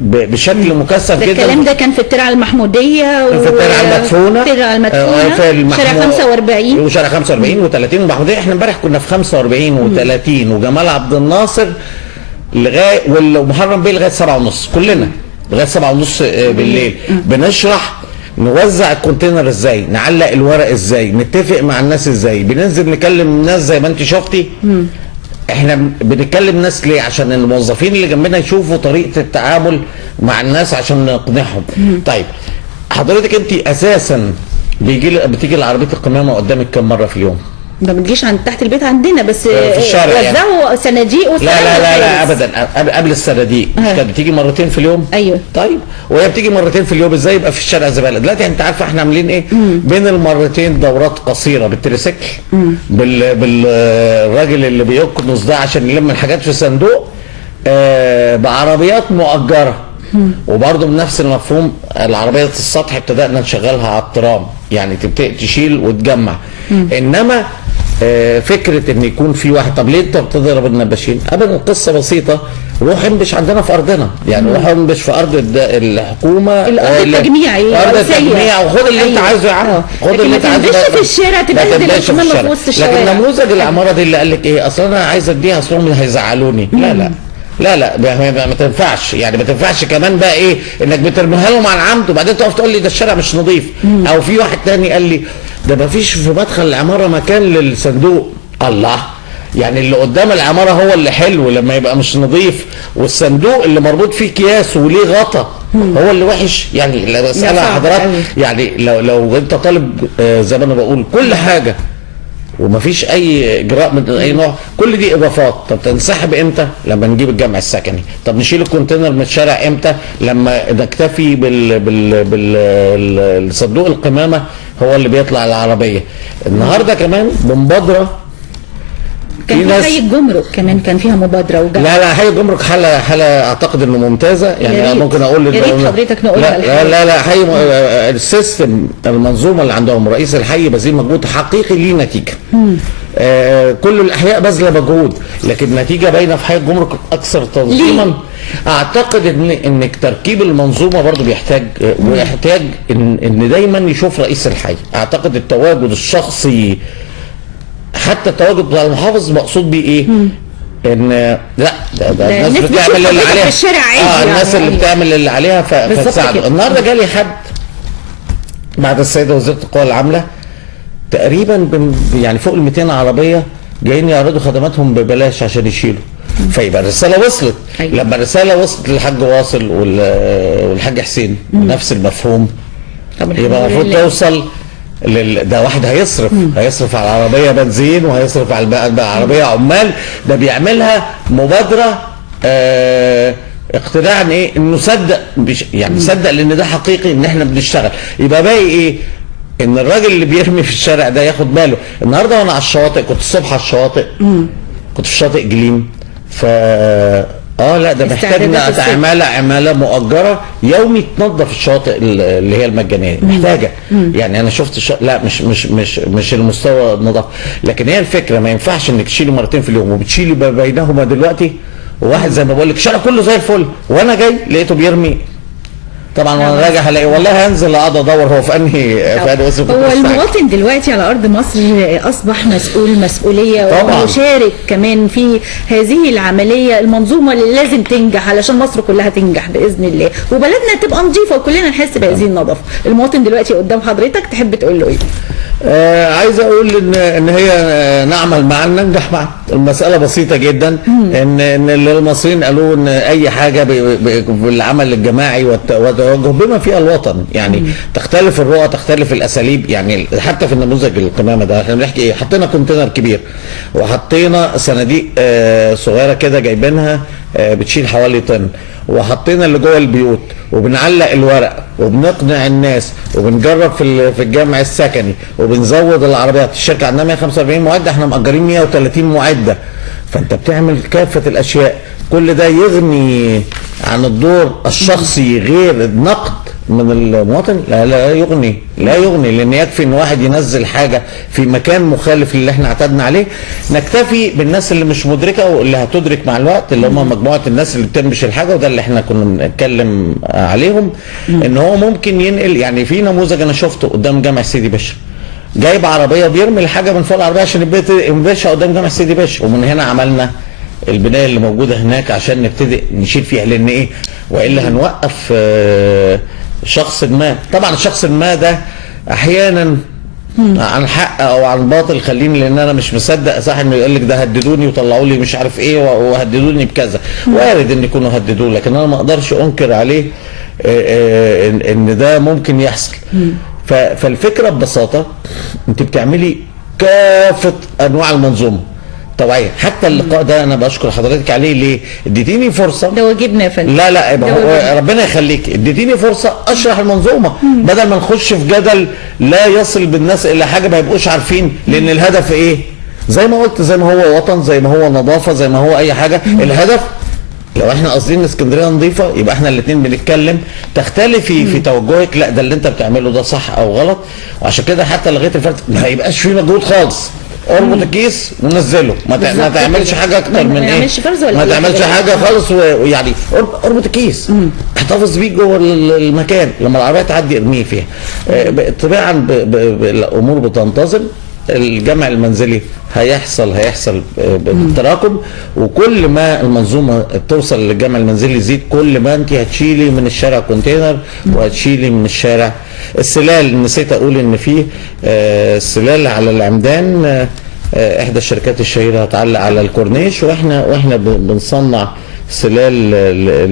بشكل مكثف جدا. الكلام ده كان في الترعه المحموديه في الترعه المدفونه، في شارع 45 وشارع 45 و30 والمحموديه. احنا امبارح كنا في 45 و30 وجمال عبد الناصر لغايه والمحرم بيه لغايه 7:30 كلنا. لغايه 7:30 بالليل بنشرح نوزع الكونتينر ازاي، نعلق الورق ازاي، نتفق مع الناس ازاي، بننزل نكلم الناس زي ما انت شفتي. احنا بنتكلم ناس ليه؟ عشان الموظفين اللي جنبنا يشوفوا طريقه التعامل مع الناس عشان نقنعهم. طيب حضرتك انت اساسا بتيجي العربيه القمامه قدامك كم مره في اليوم؟ ما بتجيش عند تحت البيت عندنا بس في الشارع وزعوا يعني. صناديق لا ابدا، قبل الصناديق كانت بتيجي مرتين في اليوم. ايوه طيب وهي بتيجي مرتين في اليوم ازاي يبقى في الشارع زباله؟ دلوقتي انت عارفه احنا عاملين ايه؟ بين المرتين دورات قصيره بالتريسيكل، بالراجل اللي بيكنس ده عشان يلم الحاجات في صندوق، بعربيات مؤجره. وبرضه بنفس المفهوم العربيه السطح ابتدأنا نشغلها على الترام، يعني تبتدي تشيل وتجمع. انما فكره ان يكون في واحد، طب ليه انت بتضرب النباشين؟ ابدا، القصه بسيطه، روح انبش عندنا في ارضنا، يعني روح انبش في ارض الحكومه، الارض التجميعي، ارض التجميع، وخد اللي انت عايزه يا عم، خد اللي انت عايزه. ما تنبش في الشارع، تبهدل الكمامه في وسط الشوارع. لكن نموذج العماره دي اللي قال لك ايه؟ اصل انا عايز اديها، اصلهم هيزعلوني. لا ما تنفعش، يعني ما تنفعش كمان بقى ايه انك بترميها لهم على العمد وبعدين تقف تقول لي ده الشارع مش نظيف. او في واحد تاني قال لي ده ما فيش في مدخل العماره مكان للصندوق. الله، يعني اللي قدام العماره هو اللي حلو لما يبقى مش نظيف، والصندوق اللي مربوط فيه اكياس وليه غطا هو اللي وحش. يعني بسألها حضرتك، يعني لو انت طالب زي ما انا بقول كل حاجه ومفيش اي اجراء من اي نوع، كل دي اضافات. طب تنسحب امتى؟ لما نجيب الجمع السكني. طب نشيل الكونتينر من الشارع امتى؟ لما نكتفي بالصندوق القمامه هو اللي بيطلع العربيه. النهارده كمان بمبادره كان في حي الجمرك كمان كان فيها مبادره وجمع. لا حي الجمرك حاله اعتقد انه ممتازه، يعني ممكن اقول يا ريت حضرتك نقولها. لا حي السيستم المنظومه اللي عندهم رئيس الحي بذل مجهود حقيقي ليه نتيجه. كل الاحياء باذله مجهود، لكن النتيجه باينه في حي الجمرك اكثر تنظيما. اعتقد انك تركيب المنظومه برضو بيحتاج ويحتاج ان دايما يشوف رئيس الحي. اعتقد التواجد الشخصي، حتى التواجد بتاع المحافظ مقصود بيه ايه؟ ان لا ده الناس بتعمل اللي عليها في الشارع عادي، الناس اللي بتعمل اللي عليها فتساعده. النهارده جالي حد بعد السيده وزيره القوى العامله تقريبا يعني فوق ال 200 عربيه جايين يعرضوا خدماتهم ببلاش عشان يشيلوا. فيبقى الرساله وصلت. لما الرساله وصلت للحاج واصل والحاج حسين نفس المفهوم، يبقى المفروض توصل ده واحد هيصرف على العربيه بنزين، وهيصرف على العربيه عمال. ده بيعملها مبادره اقتناعا ايه؟ انه صدق، يعني صدق لان ده حقيقي ان احنا بنشتغل. يبقى باقي ايه؟ ان الراجل اللي بيرمي في الشارع ده ياخد باله. النهارده وانا على الشواطئ، كنت الصبح على الشواطئ، كنت في شاطئ جليم، لا ده محتاج عماله مؤجره يومي تنظف الشواطئ اللي هي المجانيه، محتاجه. يعني انا شفت لا مش المستوى النظافه، لكن هي الفكره ما ينفعش انك تشيلي مرتين في اليوم وبتشيلي بينهما دلوقتي. وواحد زي ما بقول لك الشارع كله زي الفل، وانا جاي لقيته بيرمي. طبعا وانا راجع هلاقي والله هنزل اقعد ادور هو في انهي هو المواطن دلوقتي على ارض مصر اصبح مسؤول مسؤوليه، ويشارك كمان في هذه العمليه المنظومه اللي لازم تنجح علشان مصر كلها تنجح باذن الله، وبلدنا تبقى نظيفه وكلنا نحس بهذه النظافه. المواطن دلوقتي قدام حضرتك تحب تقول له ايه؟ عايز اقول ان هي نعمل معا ننجح معا. المساله بسيطه جدا. ان المصريين قالوا ان اي حاجه بالعمل الجماعي والتوجه بما فيها الوطن، يعني تختلف الرؤى، تختلف الاساليب. يعني حتى في النموذج القمامه ده احنا بنحكي ايه؟ حطينا كونتينر كبير وحطينا صناديق صغيره كده جايبينها بتشيل حوالي طن، وحطينا اللي جوه البيوت، وبنعلق الورق، وبنقنع الناس، وبنجرب في الجمع السكني، وبنزود العربيات. الشركه عندنا 145 معده، احنا مأجرين 130 معده. فانت بتعمل كافه الاشياء. كل ده يغني عن الدور الشخصي غير النقد من المواطن؟ لا يغني، لان يكفي ان واحد ينزل حاجه في مكان مخالف للي احنا اعتدنا عليه. نكتفي بالناس اللي مش مدركه واللي هتدرك مع الوقت، اللي هم مجموعه الناس اللي بتنبش الحاجه، وده اللي احنا كنا بنتكلم عليهم. ان هو ممكن ينقل. يعني في نموذج انا شفته قدام جامع سيدي باشا، جايب عربيه بيرمي الحاجه من فوق العربيه عشان ينبشها قدام جامع سيدي باشا. ومن هنا عملنا البنايه اللي موجوده هناك عشان نبتدي نشيل فيها، لان ايه والا هنوقف شخص ما. طبعا الشخص ما ده احيانا عن حق او عن باطل، خليني لان انا مش مصدق صح انه يقول لك ده هددوني وطلعوا لي مش عارف ايه وهددوني بكذا. وارد ان يكونوا هددوه، لكن انا ما اقدرش انكر عليه ان ده ممكن يحصل. فالفكره ببساطه انت بتعملي كافه انواع المنظومه توعيه. حتى اللقاء ده انا بشكر حضرتك عليه، ليه؟ اديتيني فرصه. ده واجبنا يا فندم. لا ربنا يخليك، اديتيني فرصه اشرح المنظومه بدل ما نخش في جدل لا يصل بالناس الى حاجه ما يبقوش عارفين. لان الهدف ايه؟ زي ما قلت، زي ما هو وطن، زي ما هو نظافه، زي ما هو اي حاجه. الهدف لو احنا قاصدين اسكندريه نظيفه يبقى احنا الاثنين بنتكلم. تختلفي في توجهك، لا ده اللي انت بتعمله ده صح او غلط. وعشان كده حتى لغايه الفرد ما هيبقاش فيه مجهود خالص. اربط الكيس ونزله، ما تعملش حاجه اكتر من ايه، ما تعملش حاجه خالص. ويعني اربط الكيس، احتفظ بيه جوه المكان، لما العربيه تعدي ارميه فيها. طبعا الامور بتنتظم. الجمع المنزلي هيحصل بالتراكم، وكل ما المنظومه توصل للجمع المنزلي يزيد، كل ما انت هتشيلي من الشارع كونتينر وهتشيلي من الشارع السلال. نسيت اقول ان في السلال على العمدان، احدى الشركات الشهيره هتعلق على الكورنيش، واحنا بنصنع سلال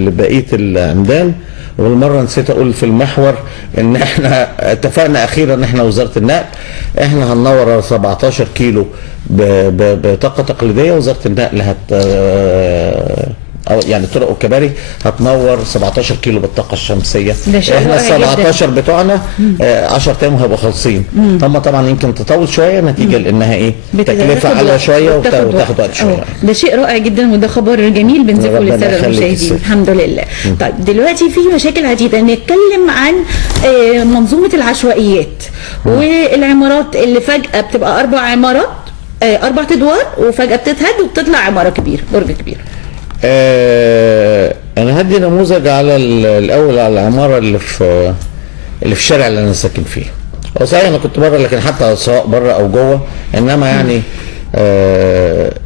لبقيه العمدان. والمره نسيت اقول في المحور ان احنا اتفقنا اخيرا ان احنا وزاره النقل احنا هننور 17 كيلو بطاقه تقليديه، وزاره النقل أو يعني الطرق والكباري هتنور 17 كيلو بالطاقه الشمسيه. احنا ال 17 بتوعنا 10 ايام وهيبقوا خالصين. طبعا يمكن تطول شويه نتيجه لانها ايه تكلفه عاليه شويه وتاخد وقت شويه. ده شيء رائع جدا، وده خبر جميل بنضيفه للساده المشاهدين. الحمد لله. طيب دلوقتي في مشاكل عديده، نتكلم عن منظومه العشوائيات والعمارات اللي فجاه بتبقى 4 عمارات 4 ادوار وفجاه بتتهد وبتطلع عماره كبيره، برج كبير. انا هدي نموذج على الاول على العماره اللي في الشارع اللي انا ساكن فيه. هو صحيح انا كنت بره، لكن حتى سواء بره او جوه، انما يعني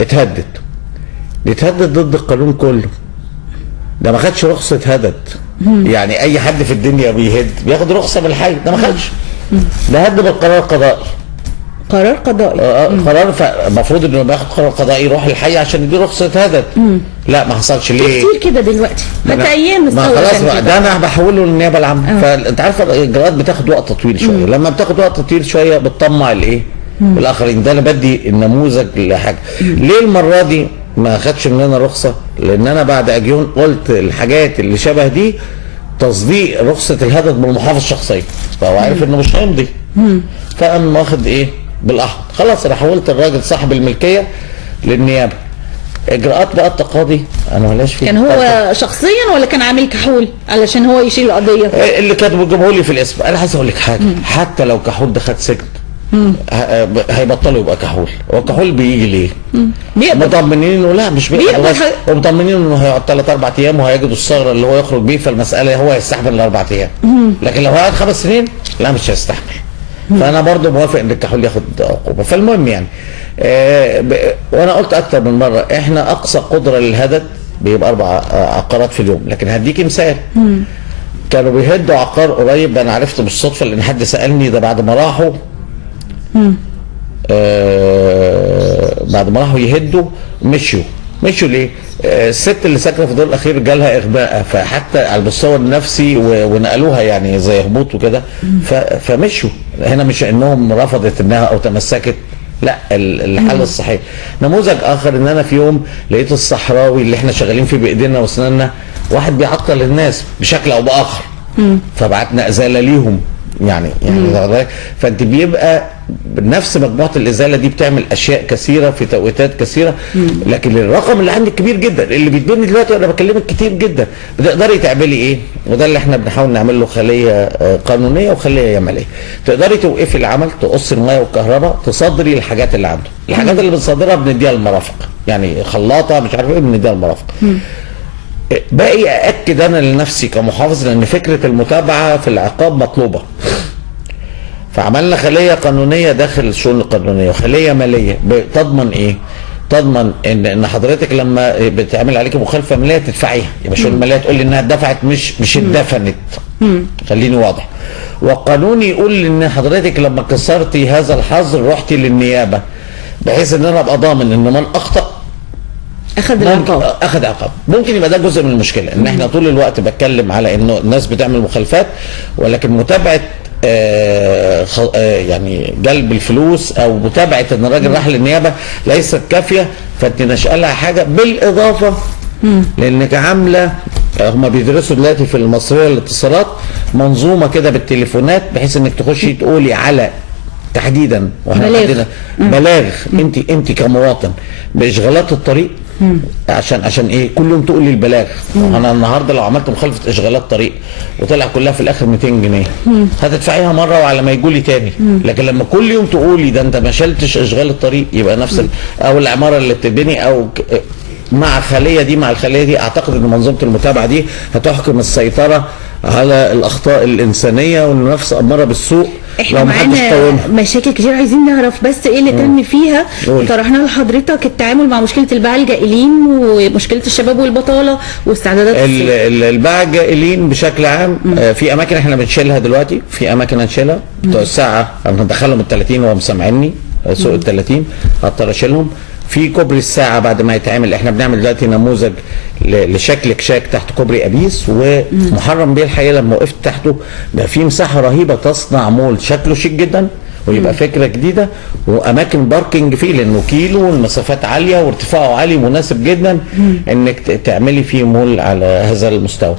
اتهدد ضد القانون كله. ده ما خدش رخصه هدد. يعني اي حد في الدنيا بياخد رخصه من الحي، ده ما خدش. ده هد بالقرار القضائي. قرار قضائي. قرار، فالمفروض انه بياخد قرار قضائي يروح الحي عشان يدي رخصه هدد. لا ما حصلش. ليه؟ كتير كده دلوقتي حتى ايام خلاص ده انا بحوله للنيابه العامه. فانت عارفه الاجراءات بتاخد وقت طويل شويه. لما بتاخد وقت طويل شويه بتطمع الايه؟ الاخرين. ده انا بدي النموذج لحاجه. ليه المره دي ما خدش مننا رخصه؟ لان انا بعد اجيون قلت الحاجات اللي شبه دي تصديق رخصه الهدد بالمحافظ الشخصيه، فهو عارف انه مش هيمضي. فقام واخد ايه؟ بالاحمر. خلاص انا حولت الراجل صاحب الملكيه للنيابه. اجراءات بقى التقاضي انا ماليش فيه. كان هو شخصيا ولا كان عامل كحول علشان هو يشيل القضيه؟ اللي كاتبه جابه لي في الاسم. انا عايز اقول لك حاجه، حتى لو كحول ده خد سجن هيبطلوا يبقى كحول. هو الكحول بيجي ليه؟ مطمنين انه لا مش بيقدر، ومطمنين انه هيقعد 3-4 ايام وهيجدوا الثغره اللي هو يخرج بيه، فالمساله هو هيستحمل ال4 ايام. لكن لو هيقعد 5 سنين لا مش هيستحمل. فانا برضو موافق ان الكحول ياخد عقوبه. فالمهم يعني وانا قلت اكتر من مره احنا اقصى قدره للهدد بيبقى 4 عقارات في اليوم. لكن هديكي مثال، كانوا بيهدوا عقار قريب، انا عرفت بالصدفه لان حد سالني ده بعد ما راحوا بعد ما راحوا يهدوا مشوا ليه؟ الست اللي ساكنه في الدور الاخير جالها اغباء، فحتى على المستوى النفسي ونقلوها يعني زي هبوط وكده، فمشوا. هنا مش انهم رفضت انها او تمسكت، لا الحل الصحيح. نموذج اخر ان انا في يوم لقيت الصحراوي اللي احنا شغالين فيه بايدينا واسناننا واحد بيعطل الناس بشكل او باخر، فبعتنا ازاله ليهم يعني فانت بيبقى نفس مجموعه الازاله دي بتعمل اشياء كثيره في توقيتات كثيره. لكن الرقم اللي عندك كبير جدا، اللي بيديني دلوقتي وانا بكلمك كتير جدا، بتقدري تعملي ايه؟ وده اللي احنا بنحاول نعمل له خليه قانونيه وخليه يماليه. تقدري توقفي العمل، تقصي الميه والكهرباء، تصدري الحاجات اللي عنده. الحاجات اللي بنصدرها بنديها للمرافق، يعني خلاطه مش عارف ايه بنديها للمرافق. باقي ااكد انا لنفسي كمحافظ لان فكره المتابعه في العقاب مطلوبه. فعملنا خليه قانونيه داخل الشؤون القانونيه وخليه ماليه تضمن ايه؟ تضمن ان حضرتك لما بتعمل عليك مخالفه ماليه تدفعيها، يبقى الشؤون الماليه تقول لي انها اتدفعت مش اتدفنت. خليني واضح. والقانون يقول ان حضرتك لما كسرتي هذا الحظر رحتي للنيابه، بحيث ان انا ابقى ضامن ان من اخطا اخذ العقاب. اخذ عقاب. ممكن يبقى ده جزء من المشكله، ان احنا طول الوقت بتكلم على انه الناس بتعمل مخالفات، ولكن متابعه يعني جلب الفلوس او متابعه ان الراجل راح للنيابه ليست كافيه، فانت نشأ لها حاجه بالاضافه لانك عامله، هم بيدرسوا دلوقتي في المصريه للاتصالات منظومه كده بالتليفونات، بحيث انك تخشي تقولي على تحديدا بلاغ انت كمواطن باشغالات الطريق، عشان ايه كل يوم تقولي البلاغ. انا النهارده لو عملت مخالفه اشغالات طريق وطلع كلها في الاخر 200 جنيه هتدفعيها مره وعلى ما يجولي تاني. لكن لما كل يوم تقولي ده انت ما شلتش اشغال الطريق، يبقى نفس او العماره اللي بتبني او مع الخليه دي اعتقد ان منظومه المتابعه دي هتحكم السيطره على الاخطاء الانسانيه، والنفس اماره بالسوء. احنا معانا مشاكل كتير عايزين نعرف بس ايه اللي تم فيها. طرحنا لحضرتك التعامل مع مشكله الباعة الجائلين ومشكله الشباب والبطاله واستعدادات الباعة الجائلين بشكل عام. في اماكن احنا بنشيلها دلوقتي، في اماكن هنشيلها بتوع الساعه هندخلهم ال 30 وهم سامعيني سوق ال 30 هضطر اشيلهم. في كوبري الساعه بعد ما يتعمل احنا بنعمل دلوقتي نموذج لشكل كشاك تحت كوبري ابيس، ومحرم بيه الحقيقه لما وقفت تحته بقى في مساحه رهيبه تصنع مول شكله شيك جدا ويبقى فكره جديده، واماكن باركنج فيه لانه كيلو والمسافات عاليه وارتفاعه عالي مناسب جدا انك تعملي فيه مول على هذا المستوى.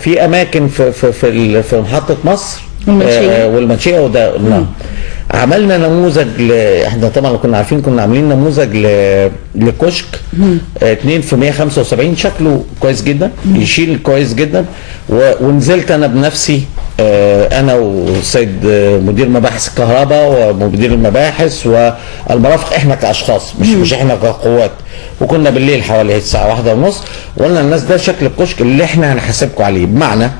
في اماكن في محطه مصر والمنشيه وده عملنا نموذج احنا طبعا كنا عارفين، كنا عاملين نموذج لكشك 2 في 175 شكله كويس جدا يشيل كويس جدا. ونزلت انا بنفسي انا والسيد مدير مباحث الكهرباء ومدير المباحث والمرافق، احنا كاشخاص مش احنا كقوات، وكنا بالليل حوالي الساعه 1:30 وقلنا للناس ده شكل الكشك اللي احنا هنحاسبكم عليه، بمعنى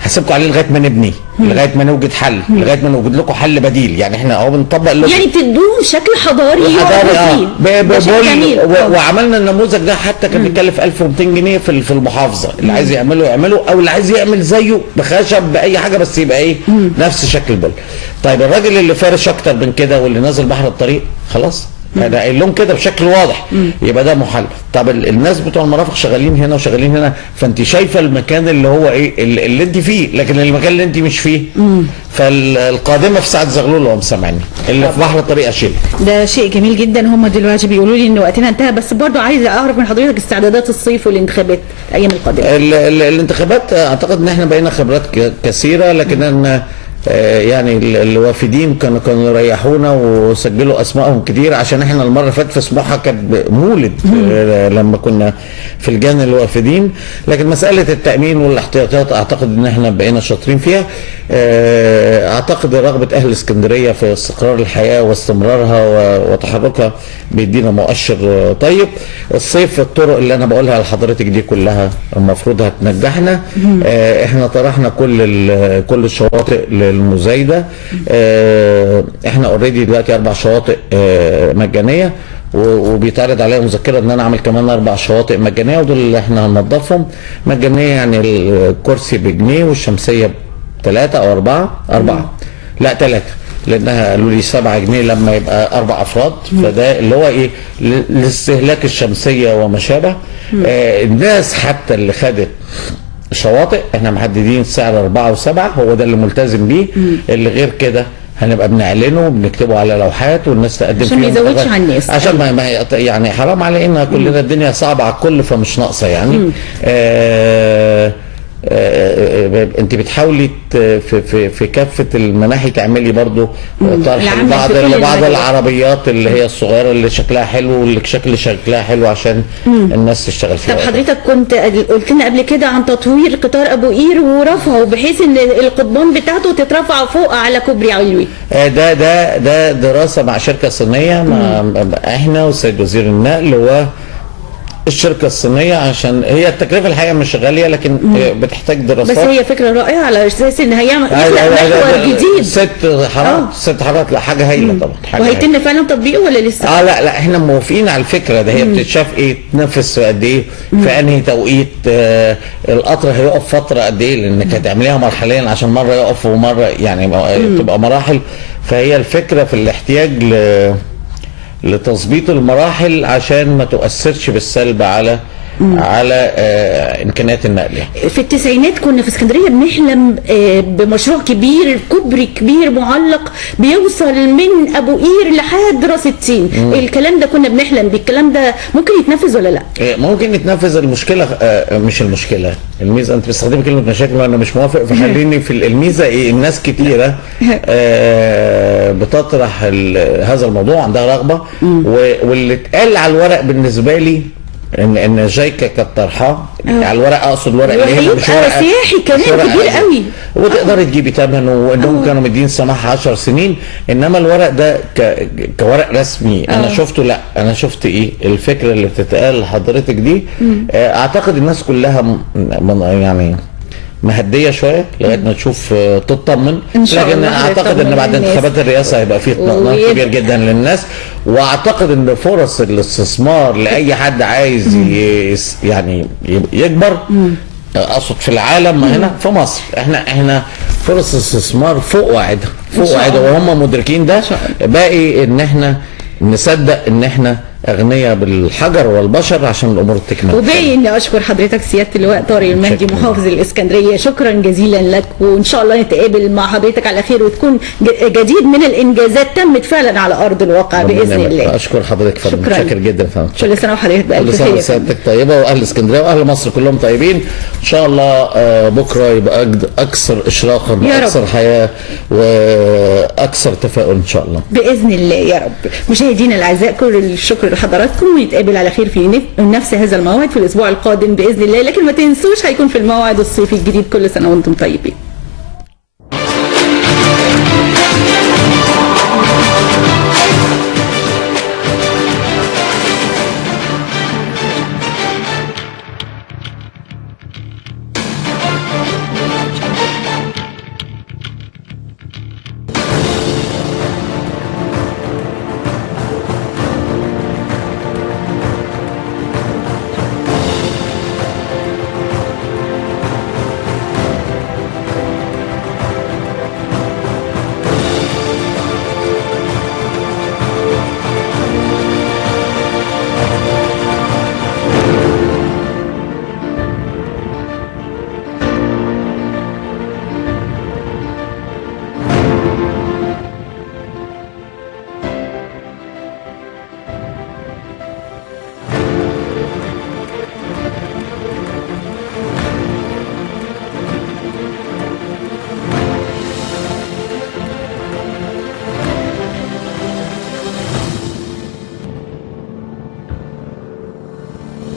هسيبكم عليه لغايه ما نبني، لغايه ما نوجد حل، لغايه ما نوجد لكم حل بديل. يعني احنا اهو بنطبق يعني بتدوهم شكل حضاري وعملنا النموذج ده حتى كان بيكلف 1200 جنيه في المحافظه، اللي عايز يعمله او اللي عايز يعمل زيه بخشب باي حاجه بس يبقى ايه نفس شكل البل. طيب الراجل اللي فارش اكتر من كده واللي نازل بحر الطريق خلاص انا قايل لهم كده بشكل واضح يبقى ده محل. طب الناس بتوع المرافق شغالين هنا وشغالين هنا، فانت شايفه المكان اللي هو ايه اللي انت فيه، لكن المكان اللي انت مش فيه فالقادمه في سعد زغلول وهم سامعيني اللي في بحر الطريق اشيل. ده شيء جميل جدا. هم دلوقتي بيقولوا لي ان وقتنا انتهى، بس برضه عايزه اعرف من حضرتك استعدادات الصيف والانتخابات الايام القادمه. الانتخابات اعتقد ان احنا بقينا خبرات كثيره، لكن انا يعني الوافدين كانوا يريحونا وسجلوا اسمائهم كتير، عشان احنا المره اللي فاتت في سموحه كانت مولد لما كنا في لجان الوافدين. لكن مساله التامين والاحتياطات اعتقد ان احنا بقينا شاطرين فيها. اعتقد رغبه اهل اسكندريه في استقرار الحياه واستمرارها وتحركها بيدينا مؤشر طيب. الصيف الطرق اللي انا بقولها لحضرتك دي كلها المفروض هتنجحنا. احنا طرحنا كل الشواطئ للمزايده. احنا اوريدي دلوقتي 4 شواطئ مجانيه، وبيتعرض عليا مذكره ان انا اعمل كمان 4 شواطئ مجانيه، ودول اللي احنا هننظفهم مجانيه. يعني الكرسي بجنيه والشمسيه 3 أو 4 لا 3 لانها قالوا لي 7 جنيه لما يبقى 4 افراد، فده اللي هو ايه لاستهلاك الشمسيه وما شابه. الناس حتى اللي خدت شواطئ احنا محددين سعر 4 و7 هو ده اللي ملتزم بيه. اللي غير كده هنبقى بنعلنه وبنكتبه على لوحات والناس تقدم فيه عشان ما يزودش على الناس، عشان ما يعني حرام علينا كلنا الدنيا صعبه على الكل فمش ناقصه يعني. انت بتحاولي في كافه المناحي تعملي برضو طرح لبعض العربيات اللي هي الصغيره اللي شكلها حلو واللي شكلها حلو عشان الناس تشتغل فيها. طب حضرتك كنت قلت لنا قبل كده عن تطوير قطار ابو قير ورفعه بحيث ان القضبان بتاعته تترفع فوق على كوبري علوي. ده دراسه مع شركه صينيه مع احنا والسيد وزير النقل الشركه الصينيه، عشان هي التكلفه الحقيقه مش غاليه، لكن بتحتاج دراسات. بس هي فكره رائعه على اساس ان هيعمل محور جديد. ست حارات لا حاجه هايله طبعا. وهيتم فعلا تطبيقه ولا لسه؟ لا احنا موافقين على الفكره ده. هي بتتشاف ايه، تنفذ في قد ايه، في انهي توقيت، القطر هيقف فتره قد ايه، لانك هتعمليها مرحليا عشان مره يقف ومره يعني تبقى مراحل. فهي الفكره في الاحتياج لتظبيط المراحل عشان ما تؤثرش بالسلب على امكانيات النقل. في التسعينات كنا في اسكندريه بنحلم بمشروع كبير، كوبري كبير معلق بيوصل من ابو قير لحد راس التين. الكلام ده كنا بنحلم بيه، الكلام ده ممكن يتنفذ ولا لا؟ ممكن يتنفذ. المشكله مش المشكله، الميزه انت بتستخدمي كلمه مشاكل وانا مش موافق، فخليني في الميزه ايه، الناس كتيره بتطرح هذا الموضوع، عندها رغبه، واللي اتقال على الورق بالنسبه لي ان جايكا كانت طرحه على الورق، اقصد الورق اللي هنا مش ورق سياحي كمان كبير قوي، وتقدري تجيبي ثمنه، وانهم كانوا مدين سماح 10 سنين. انما الورق ده كورق رسمي انا شفته، لا انا شفت ايه الفكره اللي بتتقال لحضرتك دي. اعتقد الناس كلها يعني مهديه شويه لغايه ما تشوف تطمن، لكن اعتقد ان بعد انتخابات الرئاسه هيبقى فيه اطمئنان كبير جدا للناس. واعتقد ان فرص الاستثمار لاي حد عايز يعني يكبر، اقصد في العالم، هنا في مصر احنا فرص الاستثمار فوق واعده، وهم مدركين ده. باقي ان احنا نصدق ان احنا اغنياء بالحجر والبشر عشان الامور تكمل. وباقي اني اشكر حضرتك سياده اللواء طارق المهدي محافظ الاسكندريه، شكرا جزيلا لك، وان شاء الله نتقابل مع حضرتك على خير، وتكون جديد من الانجازات تمت فعلا على ارض الواقع باذن الله. اشكر حضرتك فندم، متشكر جدا فندم. كل سنه وحضرتك بالف خير. كل سنه وسيادتك طيبه، واهل اسكندريه واهل مصر كلهم طيبين. ان شاء الله بكره يبقى اكثر اشراقا واكثر حياه واكثر تفاؤل ان شاء الله باذن الله يا رب. مشاهدينا الاعزاء كل الشكر لحضراتكم، ونتقابل على خير في نفس هذا الموعد في الاسبوع القادم باذن الله. لكن ما تنسوش هيكون في الموعد الصيفي الجديد. كل سنه وانتم طيبين.